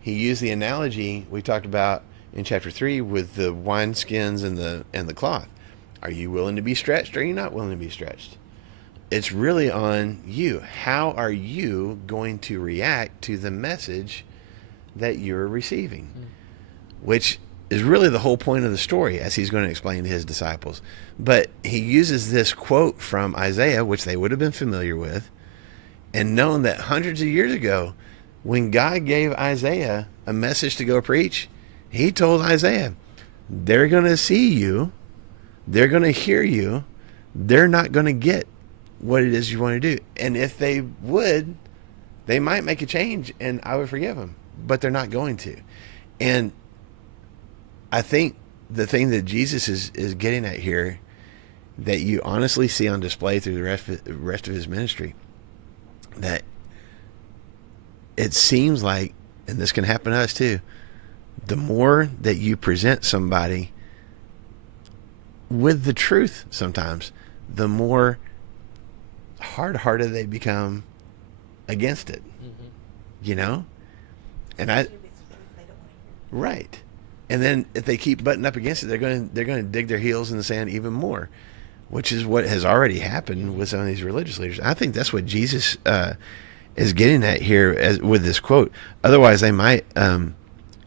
He used the analogy we talked about in chapter 3 with the wineskins and the cloth. Are you willing to be stretched or are you not willing to be stretched? It's really on you. How are you going to react to the message that you're receiving? Which is really the whole point of the story, as he's going to explain to his disciples. But he uses this quote from Isaiah, which they would have been familiar with, and known that hundreds of years ago, when God gave Isaiah a message to go preach, he told Isaiah, they're going to see you, they're going to hear you, they're not going to get what it is you want to do. And if they would, they might make a change and I would forgive them, but they're not going to. And I think the thing that Jesus is getting at here, that you honestly see on display through the rest of his ministry, that it seems like, and this can happen to us too, the more that you present somebody with the truth sometimes, the more hard-hearted they become against it. You know? And Especially if it's the truth they don't want to hear. right. And then if they keep butting up against it, they're going to dig their heels in the sand even more, which is what has already happened with some of these religious leaders. I think that's what Jesus is getting at here with this quote. Otherwise, they might,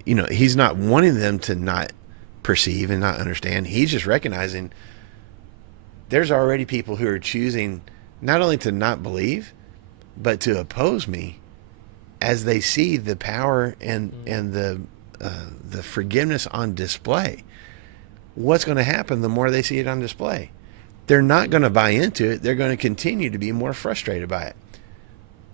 he's not wanting them to not perceive and not understand. He's just recognizing there's already people who are choosing not only to not believe, but to oppose me as they see the power and the forgiveness on display. What's going to happen the more they see it on display? They're not going to buy into it. They're going to continue to be more frustrated by it.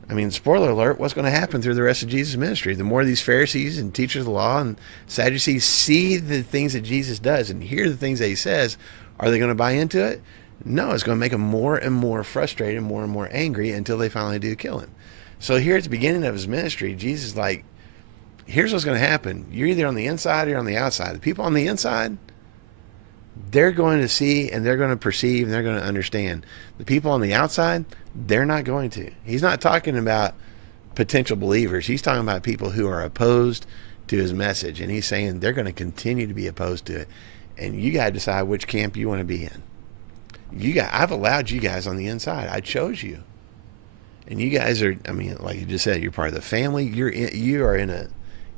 I mean, spoiler alert, what's going to happen through the rest of Jesus' ministry? The more these Pharisees and teachers of the law and Sadducees see the things that Jesus does and hear the things that he says, are they going to buy into it? No, it's going to make them more and more frustrated, more and more angry until they finally do kill him. So here at the beginning of his ministry, Jesus is like, here's what's going to happen. You're either on the inside or on the outside. The people on the inside, they're going to see and they're going to perceive and they're going to understand. The people on the outside, they're not going to. He's not talking about potential believers. He's talking about people who are opposed to his message. And he's saying they're going to continue to be opposed to it. And you got to decide which camp you want to be in. I've allowed you guys on the inside. I chose you. And you guys are, I mean, like you just said, you're part of the family. You are in an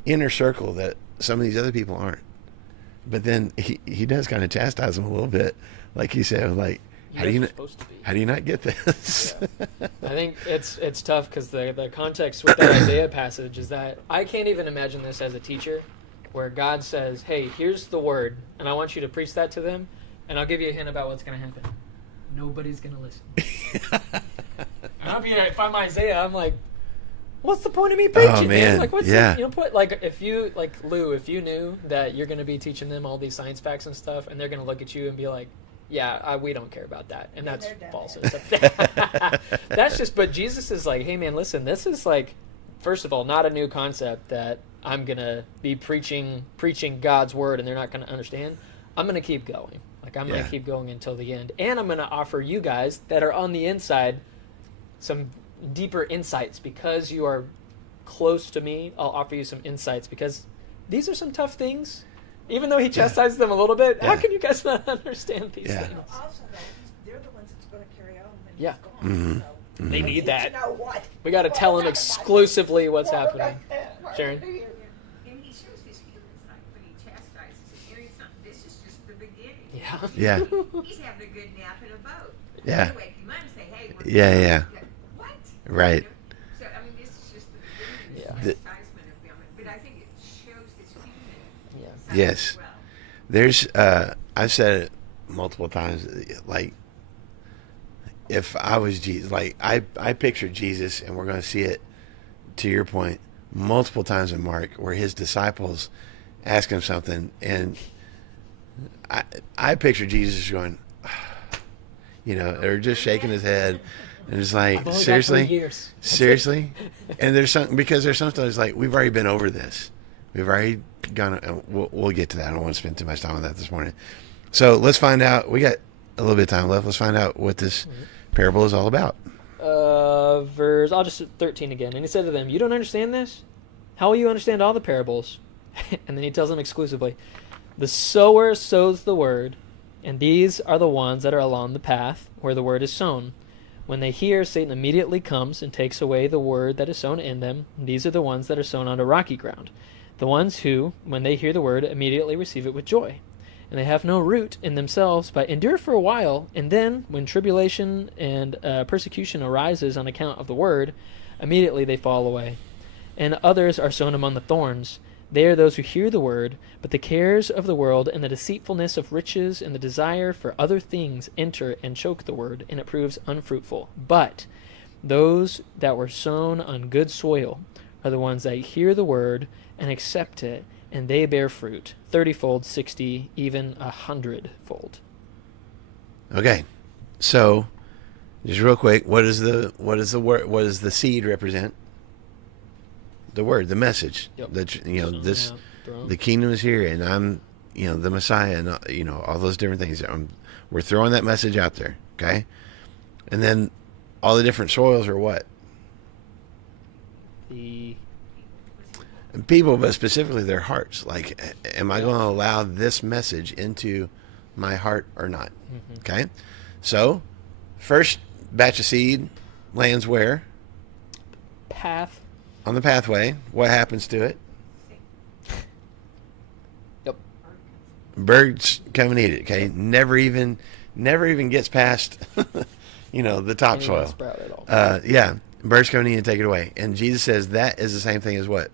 inner circle that some of these other people aren't. But then he does kind of chastise them a little bit. Like he said, like, how do you not get this? I think it's tough because the context with that Isaiah passage is that I can't even imagine this as a teacher, where God says, "Hey, here's the word, and I want you to preach that to them, and I'll give you a hint about what's going to happen." Nobody's going to listen. And if I'm Isaiah, I'm like, what's the point of me preaching? Man. Like, what's Yeah. the point? Like, if you, like Lou, if you knew that you're going to be teaching them all these science facts and stuff, and they're going to look at you and be like, yeah, we don't care about that, and that's they're done false. that. That's just. But Jesus is like, hey man, listen, this is like first of all, not a new concept that I'm going to be preaching God's word and they're not going to understand. I'm going to keep going. Like, I'm going to keep going until the end. And I'm going to offer you guys that are on the inside some deeper insights. Because you are close to me, I'll offer you some insights, because these are some tough things. Even though he chastises them a little bit, how can you guys not understand these things? Also, though, they're the ones that's going to carry on when Yeah. he's gone. So They need that. to know what. We got to tell them exclusively what's happening. Sharon? And he shows his feelings, like when he chastises him. Here's something. This is just the beginning. Yeah. Yeah. He's having a good nap in a boat. Yeah. You wake him up and say, hey, we're Yeah. What? Right. You know? So, I mean, this is just the beginning Yeah. of the chastisement of him. But I think it shows his human Yeah. side Yes. as well. There's, I've said it multiple times, like, if I was Jesus, like, I picture Jesus, and we're going to see it, to your point, multiple times in Mark, where his disciples ask him something, and I picture Jesus going, or just shaking his head, and it's like, I've only got seriously? 3 years. Seriously? And there's something, because there's something that's like, we've already been over this. We've already gone, and we'll get to that. I don't want to spend too much time on that this morning. So let's find out. We got a little bit of time left. Let's find out what this parable is all about. I'll just 13 again. And he said to them, you don't understand this? How will you understand all the parables? And then he tells them exclusively, the sower sows the word, and these are the ones that are along the path where the word is sown. When they hear, Satan immediately comes and takes away the word that is sown in them. These are the ones that are sown onto rocky ground. The ones who, when they hear the word, immediately receive it with joy. And they have no root in themselves, but endure for a while. And then, when tribulation and persecution arises on account of the word, immediately they fall away. And others are sown among the thorns. They are those who hear the word, but the cares of the world and the deceitfulness of riches and the desire for other things enter and choke the word, and it proves unfruitful. But those that were sown on good soil are the ones that hear the word and accept it, and they bear fruit, 30-fold, 60, even 100-fold. Okay, so just real quick, what does the word? What does the seed represent? The word, the message. Yep. The kingdom is here, and I'm, the Messiah, and all those different things. We're throwing that message out there, okay? And then all the different soils are what? The People, but specifically their hearts. Like, am I going to allow this message into my heart or not? Mm-hmm. Okay, so first batch of seed lands where? path. On the pathway. What happens to it? Yep. Birds come and eat it. Okay, never even gets past the topsoil. Sprout at all. Yeah, birds come and eat and take it away. And Jesus says that is the same thing as what?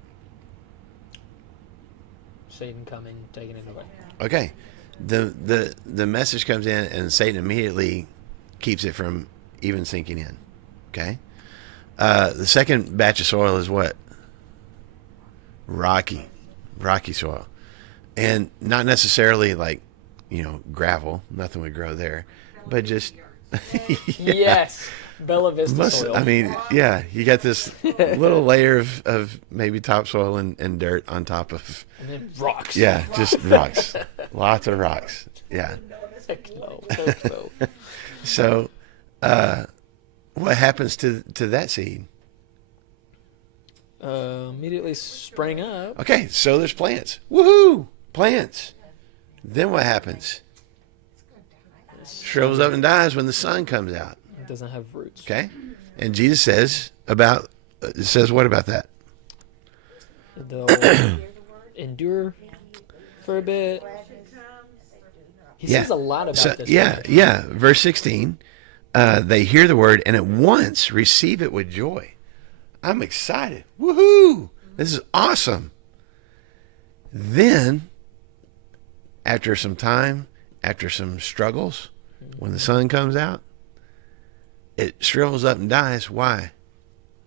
Satan coming, taking it away. Okay, the message comes in, and Satan immediately keeps it from even sinking in. Okay, the second batch of soil is what? Rocky soil, and not necessarily like gravel. Nothing would grow there, but just Yes. Bella Vista soil. I mean, yeah, you got this little layer of maybe topsoil and dirt on top of. And then rocks. Yeah, just rocks. Lots of rocks. Yeah. Heck no. Heck no. So, what happens to that seed? Immediately sprang up. Okay, so there's plants. Woohoo! Plants. Then what happens? Shrivels up and dies when the sun comes out. It doesn't have roots. Okay? And Jesus says what about that? They'll endure for a bit. He says a lot about this. Yeah. Verse 16, they hear the word and at once receive it with joy. I'm excited. Woohoo! This is awesome. Then, after some time, after some struggles, when the sun comes out, it shrivels up and dies. Why?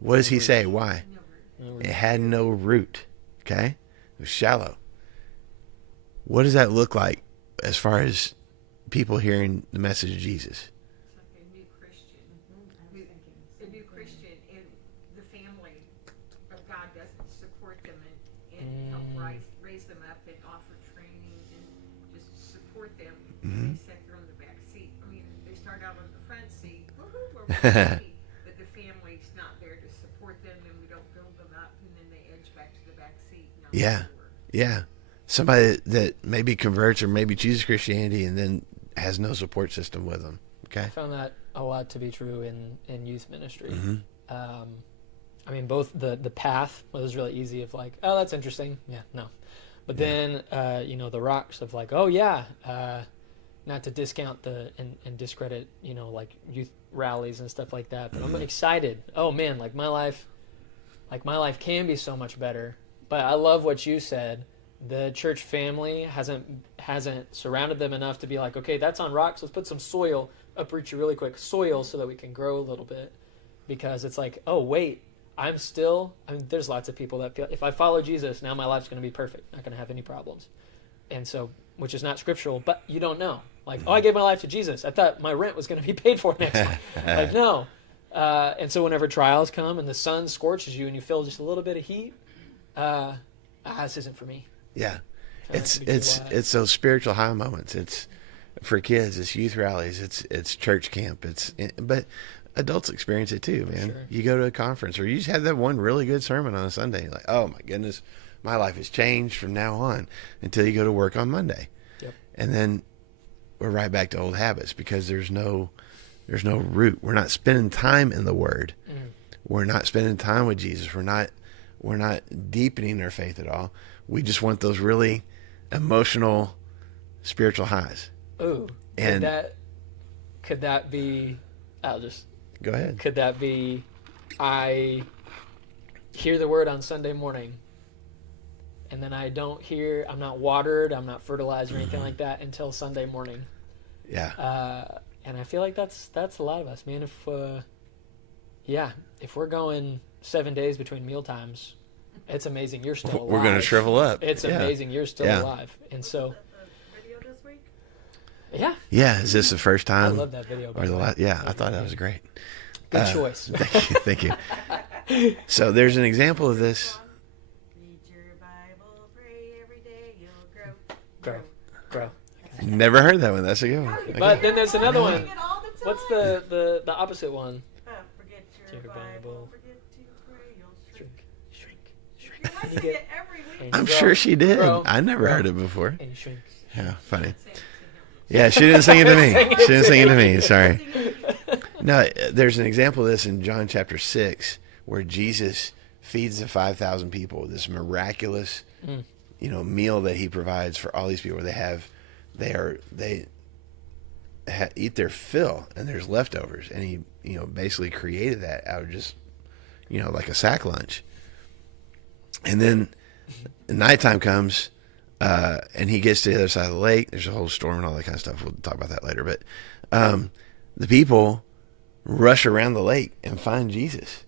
What does he say? Why? It had no root. Okay? It was shallow. What does that look like as far as people hearing the message of Jesus? It's like a new Christian in the family of God and help raise them up and offer training and just support them. Mhm. They sit there on the back seat. I mean, they start out on the front seat, woohoo, we're happy, but the family's not there to support them, and we don't build them up, and then they edge back to the back seat. And out Yeah. the door. Yeah. Somebody that maybe converts or maybe chooses Christianity and then has no support system with them. Okay. I found that a lot to be true in youth ministry. Mm-hmm. I mean, both the path was really easy of like, oh, that's interesting. Yeah, no. But then, the rocks of like, oh, yeah, not to discount and discredit, like youth rallies and stuff like that. But I'm excited. Oh, man, like my life can be so much better. But I love what you said. The church family hasn't surrounded them enough to be like, okay, that's on rocks. Let's put some soil, uproot you really quick, soil so that we can grow a little bit. Because it's like, oh, wait, there's lots of people that feel if I follow Jesus, now my life's going to be perfect, not going to have any problems. And so, which is not scriptural, but you don't know. Like, oh, I gave my life to Jesus. I thought my rent was going to be paid for next month. Like, no. And so whenever trials come and the sun scorches you and you feel just a little bit of heat, this isn't for me. Yeah. It's those spiritual high moments. It's for kids, it's youth rallies, it's church camp, but adults experience it too, man. Sure. You go to a conference or you just had that one really good sermon on a Sunday, like, oh my goodness, my life has changed from now on, until you go to work on Monday. Yep. And then we're right back to old habits because there's no root. We're not spending time in the Word. Mm. We're not spending time with Jesus. We're not deepening our faith at all. We just want those really emotional, spiritual highs. Ooh, And could that be? I'll just go ahead. Could that be? I hear the word on Sunday morning, and then I'm not watered, I'm not fertilized or anything like that until Sunday morning. Yeah. And I feel like that's a lot of us, man. If we're going 7 days between meal times, it's amazing you're still alive. We're going to shrivel up. It's Yeah. amazing you're still Yeah. alive. And so, The video this week? yeah, Yeah. Is this the first I time? love that video. by Or the the way. last? Yeah, I thought that was great. Good choice. Thank you. So there's an example of this. Read your Bible, pray every day, you'll Grow. Grow. Never heard that one. That's a good one. Okay. But then there's another one. Sing it all the time. What's the opposite one? Forget Your your Bible. Bible, forget to pray, you'll shrink. Shrink. I You sing get- it every week. and I'm grow, sure she did. grow, I never grow, heard it before. And you shrink. Yeah, funny. Sing it. Yeah, she didn't sing it to me. She didn't sing it to me. Sorry. Sing it. No, there's an example of this in John chapter 6 where Jesus feeds the 5,000 people with this miraculous, meal that he provides for all these people. They eat their fill and there's leftovers, and he basically created that out of just like a sack lunch. And then the nighttime comes, and he gets to the other side of the lake. There's a whole storm and all that kind of stuff. We'll talk about that later. But the people rush around the lake and find Jesus.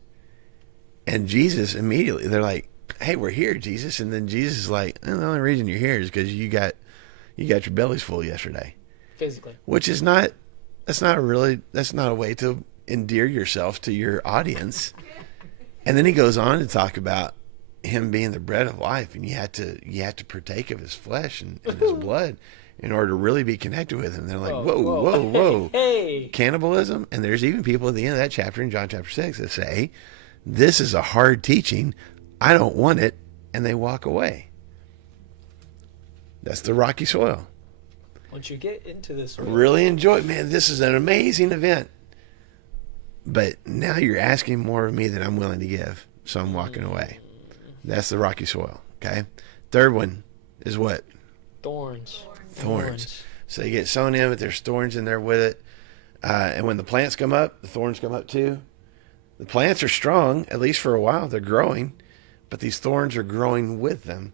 And Jesus immediately, they're like, hey, we're here, Jesus. And then Jesus is like, the only reason you're here is because you got your bellies full yesterday. Physically. Which is that's not a way to endear yourself to your audience. And then he goes on to talk about him being the bread of life, and you have to partake of his flesh and his blood in order to really be connected with him. They're like, whoa. Hey. Cannibalism. And there's even people at the end of that chapter in John chapter 6 that say, this is a hard teaching, I don't want it, and they walk away. That's the rocky soil. Once you get into this, Really enjoy it. Man, this is an amazing event. But now you're asking more of me than I'm willing to give, so I'm walking away. That's the rocky soil, okay? Third one is what? thorns. So you get sown in, but there's thorns in there with it. And when the plants come up, the thorns come up too. The plants are strong, at least for a while. They're growing, but these thorns are growing with them.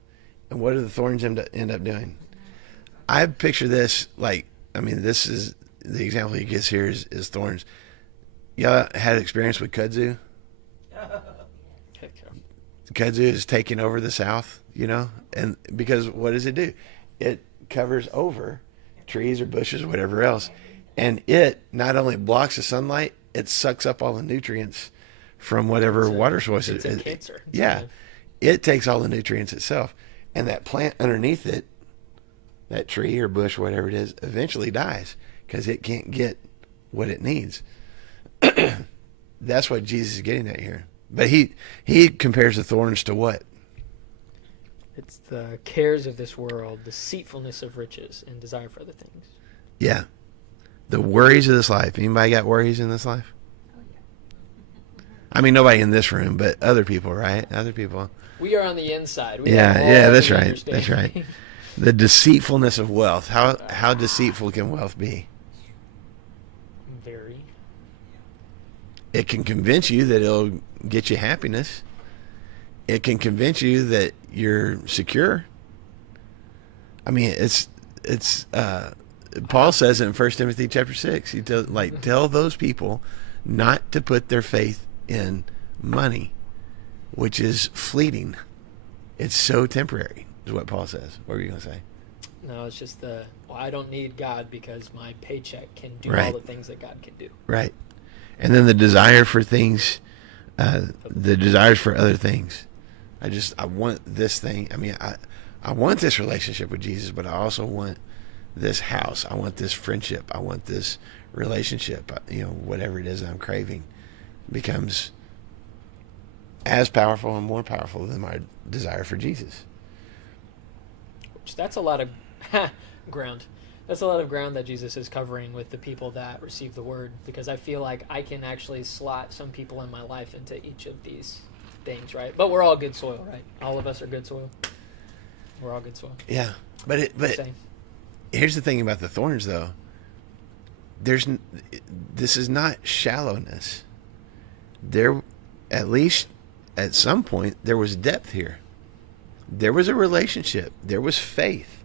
And what do the thorns end up doing? I picture this this is the example he gives here is thorns. Y'all had experience with kudzu? Kudzu is taking over the South, and because what does it do? It covers over trees or bushes, whatever else. And it not only blocks the sunlight, it sucks up all the nutrients from whatever water source It's it a cancer. Yeah. it takes all the nutrients itself. And that plant underneath it, that tree or bush, whatever it is, eventually dies because it can't get what it needs. That's what Jesus is getting at here. But he compares the thorns to what? It's the cares of this world, deceitfulness of riches, and desire for other things. Yeah. The worries of this life. Anybody got worries in this life? Oh, yeah. I mean, nobody in this room, but other people, right? Other people. We are on the inside. We Yeah, have all yeah, that's the right. understanding. That's right. The deceitfulness of wealth. How deceitful can wealth be? Very. It can convince you that it'll get you happiness. It can convince you that you're secure. I mean, it's Paul says it in 1 Timothy chapter 6. He tell those people not to put their faith in money, which is fleeting. It's so temporary, is what Paul says. What were you going to say? No, it's just I don't need God because my paycheck can do Right. all the things that God can do. Right. And then the desire for things, the desires for other things. I want this thing. I mean, I want this relationship with Jesus, but I also want this house. I want this friendship. I want this relationship. Whatever it is that I'm craving becomes as powerful and more powerful than my desire for Jesus. Which that's a lot of ground. That's a lot of ground that Jesus is covering with the people that receive the word, because I feel like I can actually slot some people in my life into each of these things, right? But we're all good soil, right? All of us are good soil. We're all good soil. Yeah, but Same. here's the thing about the thorns, though. This is not shallowness. There, at least at some point, there was depth here. There was a relationship. There was faith.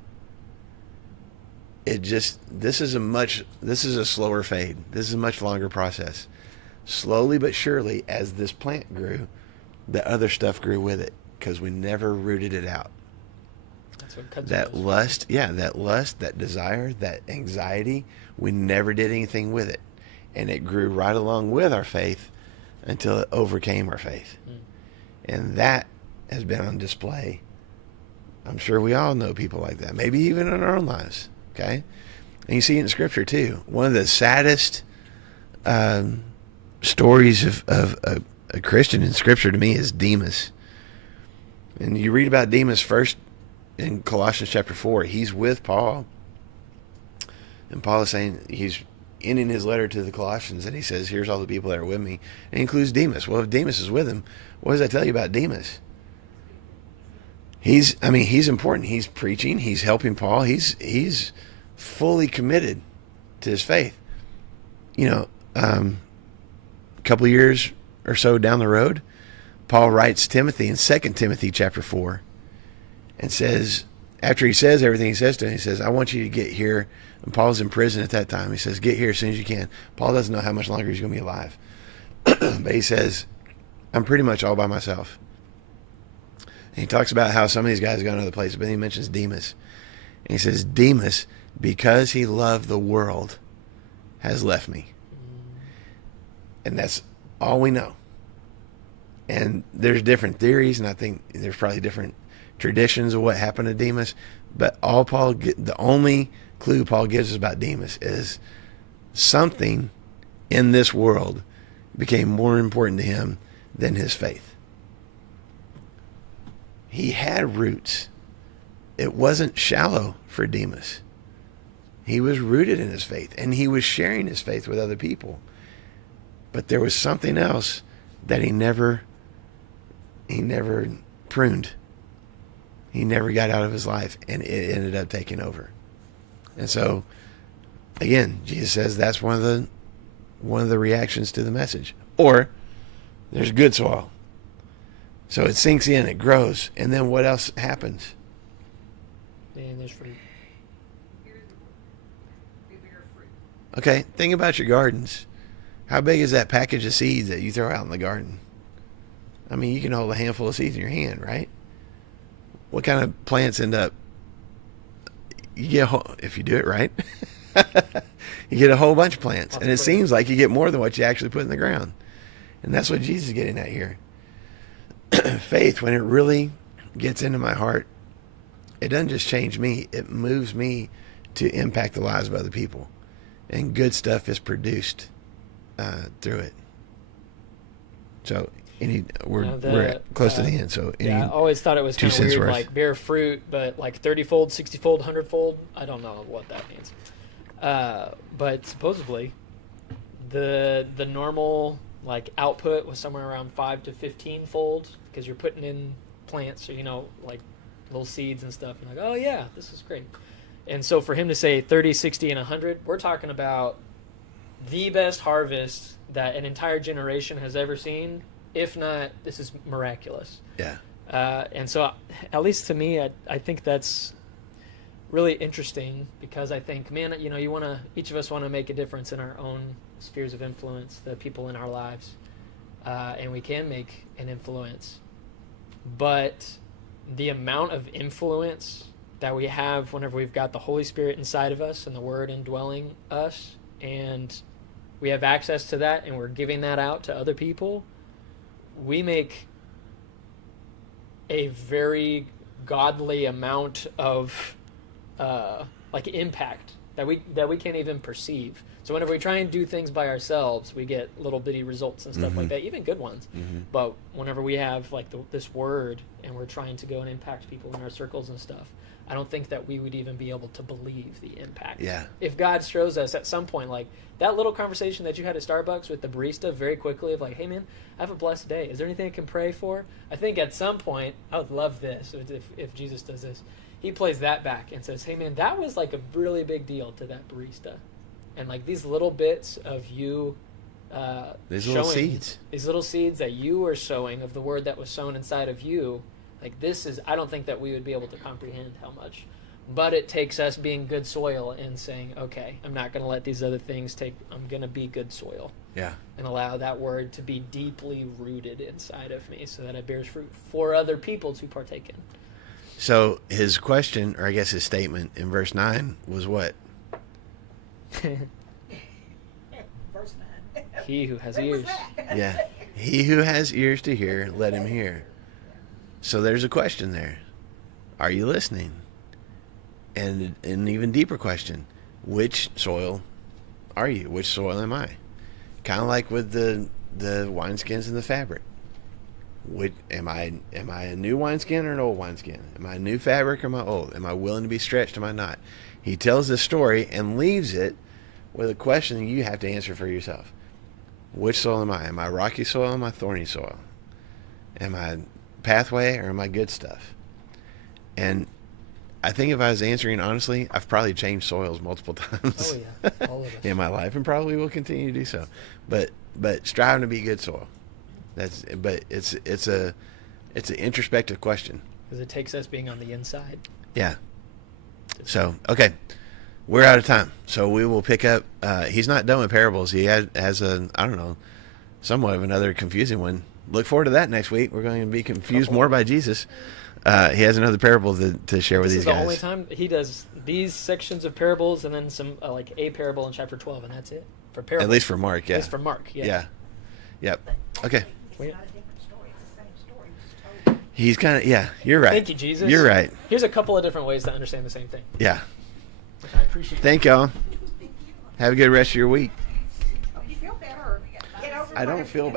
This is a slower fade. This is a much longer process. Slowly but surely, as this plant grew, the other stuff grew with it, because we never rooted it out. That's what cuts That lust, that desire, that anxiety, we never did anything with it. And it grew right along with our faith until it overcame our faith. And that has been on display. I'm sure we all know people like that, maybe even in our own lives. Okay? And you see it in Scripture too. One of the saddest stories of a Christian in Scripture to me is Demas. And you read about Demas first in Colossians chapter 4. He's with Paul. And Paul is saying, he's ending his letter to the Colossians, and he says, here's all the people that are with me. And he includes Demas. Well, if Demas is with him, what does that tell you about Demas? He's important. He's preaching. He's helping Paul. He's fully committed to his faith. A couple of years or so down the road, Paul writes Timothy in 2 Timothy chapter 4 and says, after he says everything he says to him, he says, I want you to get here. And Paul's in prison at that time. He says, get here as soon as you can. Paul doesn't know how much longer he's going to be alive. But he says, I'm pretty much all by myself. And he talks about how some of these guys go to other places, but then he mentions Demas. And he says, Demas, because he loved the world, has left me. And that's all we know. And there's different theories, and I think there's probably different traditions of what happened to Demas. But the only clue Paul gives us about Demas is something in this world became more important to him than his faith. He had roots. It wasn't shallow for Demas. He was rooted in his faith, and he was sharing his faith with other people. But there was something else that he never pruned. He never got out of his life, and it ended up taking over. And so, again, Jesus says that's one of the reactions to the message. Or there's good soil. So it sinks in, it grows, and then what else happens? And there's fruit. Okay, think about your gardens. How big is that package of seeds that you throw out in the garden? I mean, you can hold a handful of seeds in your hand, right? What kind of plants end up? If you do it right, you get a whole bunch of plants, and it seems like you get more than what you actually put in the ground. And that's what Jesus is getting at here. faith, when it really gets into my heart, it doesn't just change me. It moves me to impact the lives of other people. And good stuff is produced through it. So we're close to the end. So I always thought it was kind of weird, worth. like bear fruit, but like 30-fold, 60-fold, 100-fold. I don't know what that means. But supposedly, the normal like output was somewhere around 5 to 15-fold, because you're putting in plants, or like little seeds and stuff, and like, oh yeah, this is great. And so for him to say 30, 60, and 100, we're talking about the best harvest that an entire generation has ever seen. If not, this is miraculous. Yeah. And so, at least to me, I think that's really interesting, because I think, man, each of us want to make a difference in our own spheres of influence, the people in our lives, and we can make an influence. But the amount of influence that we have whenever we've got the Holy Spirit inside of us and the Word indwelling us, and we have access to that, and we're giving that out to other people, we make a very godly amount of impact that we can't even perceive. So whenever we try and do things by ourselves, we get little bitty results and stuff like that, even good ones. But whenever we have this word and we're trying to go and impact people in our circles and stuff, I don't think that we would even be able to believe the impact. Yeah. If God shows us at some point, like that little conversation that you had at Starbucks with the barista very quickly of like, hey man, I have a blessed day. Is there anything I can pray for? I think at some point, I would love this if Jesus does this. He plays that back and says, hey man, that was like a really big deal to that barista. And like these little bits of you these little seeds. These little seeds that you were sowing of the word that was sown inside of you, like this is, I don't think that we would be able to comprehend how much. But it takes us being good soil and saying, okay, I'm not going to let these other things I'm going to be good soil. Yeah. And allow that word to be deeply rooted inside of me so that it bears fruit for other people to partake in. So his question, or I guess his statement in verse 9 was what? Verse 9. He who has When was ears. that? Yeah. He who has ears to hear, let him hear. So there's a question there. Are you listening? And an even deeper question, which soil are you? Which soil am I? Kind of like with the wineskins and the fabric. Am I a new wineskin or an old wineskin? Am I a new fabric or am I old? Am I willing to be stretched? Am I not? He tells this story and leaves it with a question you have to answer for yourself. Which soil am I? Am I rocky soil or am I thorny soil? Am I pathway or am I good stuff? And I think if I was answering honestly, I've probably changed soils multiple times. Oh yeah, all of us. In my life, and probably will continue to do so. But striving to be good soil. It's an introspective question. Because it takes us being on the inside. Yeah. So okay, we're out of time. So we will pick up. He's not done with parables. He has somewhat of another confusing one. Look forward to that next week. We're going to be confused more by Jesus. He has another parable to share with these guys. This is the only time he does these sections of parables, and then some like a parable in chapter 12, and that's it for parables. At least for Mark, yeah. At least for Mark, yeah. Yeah. Yep. Okay. It's not a different story. It's the same story. Just told. He's kind of, yeah, you're right. Thank you, Jesus. You're right. Here's a couple of different ways to understand the same thing, Yeah. which I appreciate. Thank y'all. Have a good rest of your week. Oh, you feel better? Get over I don't whatever feel you- bad.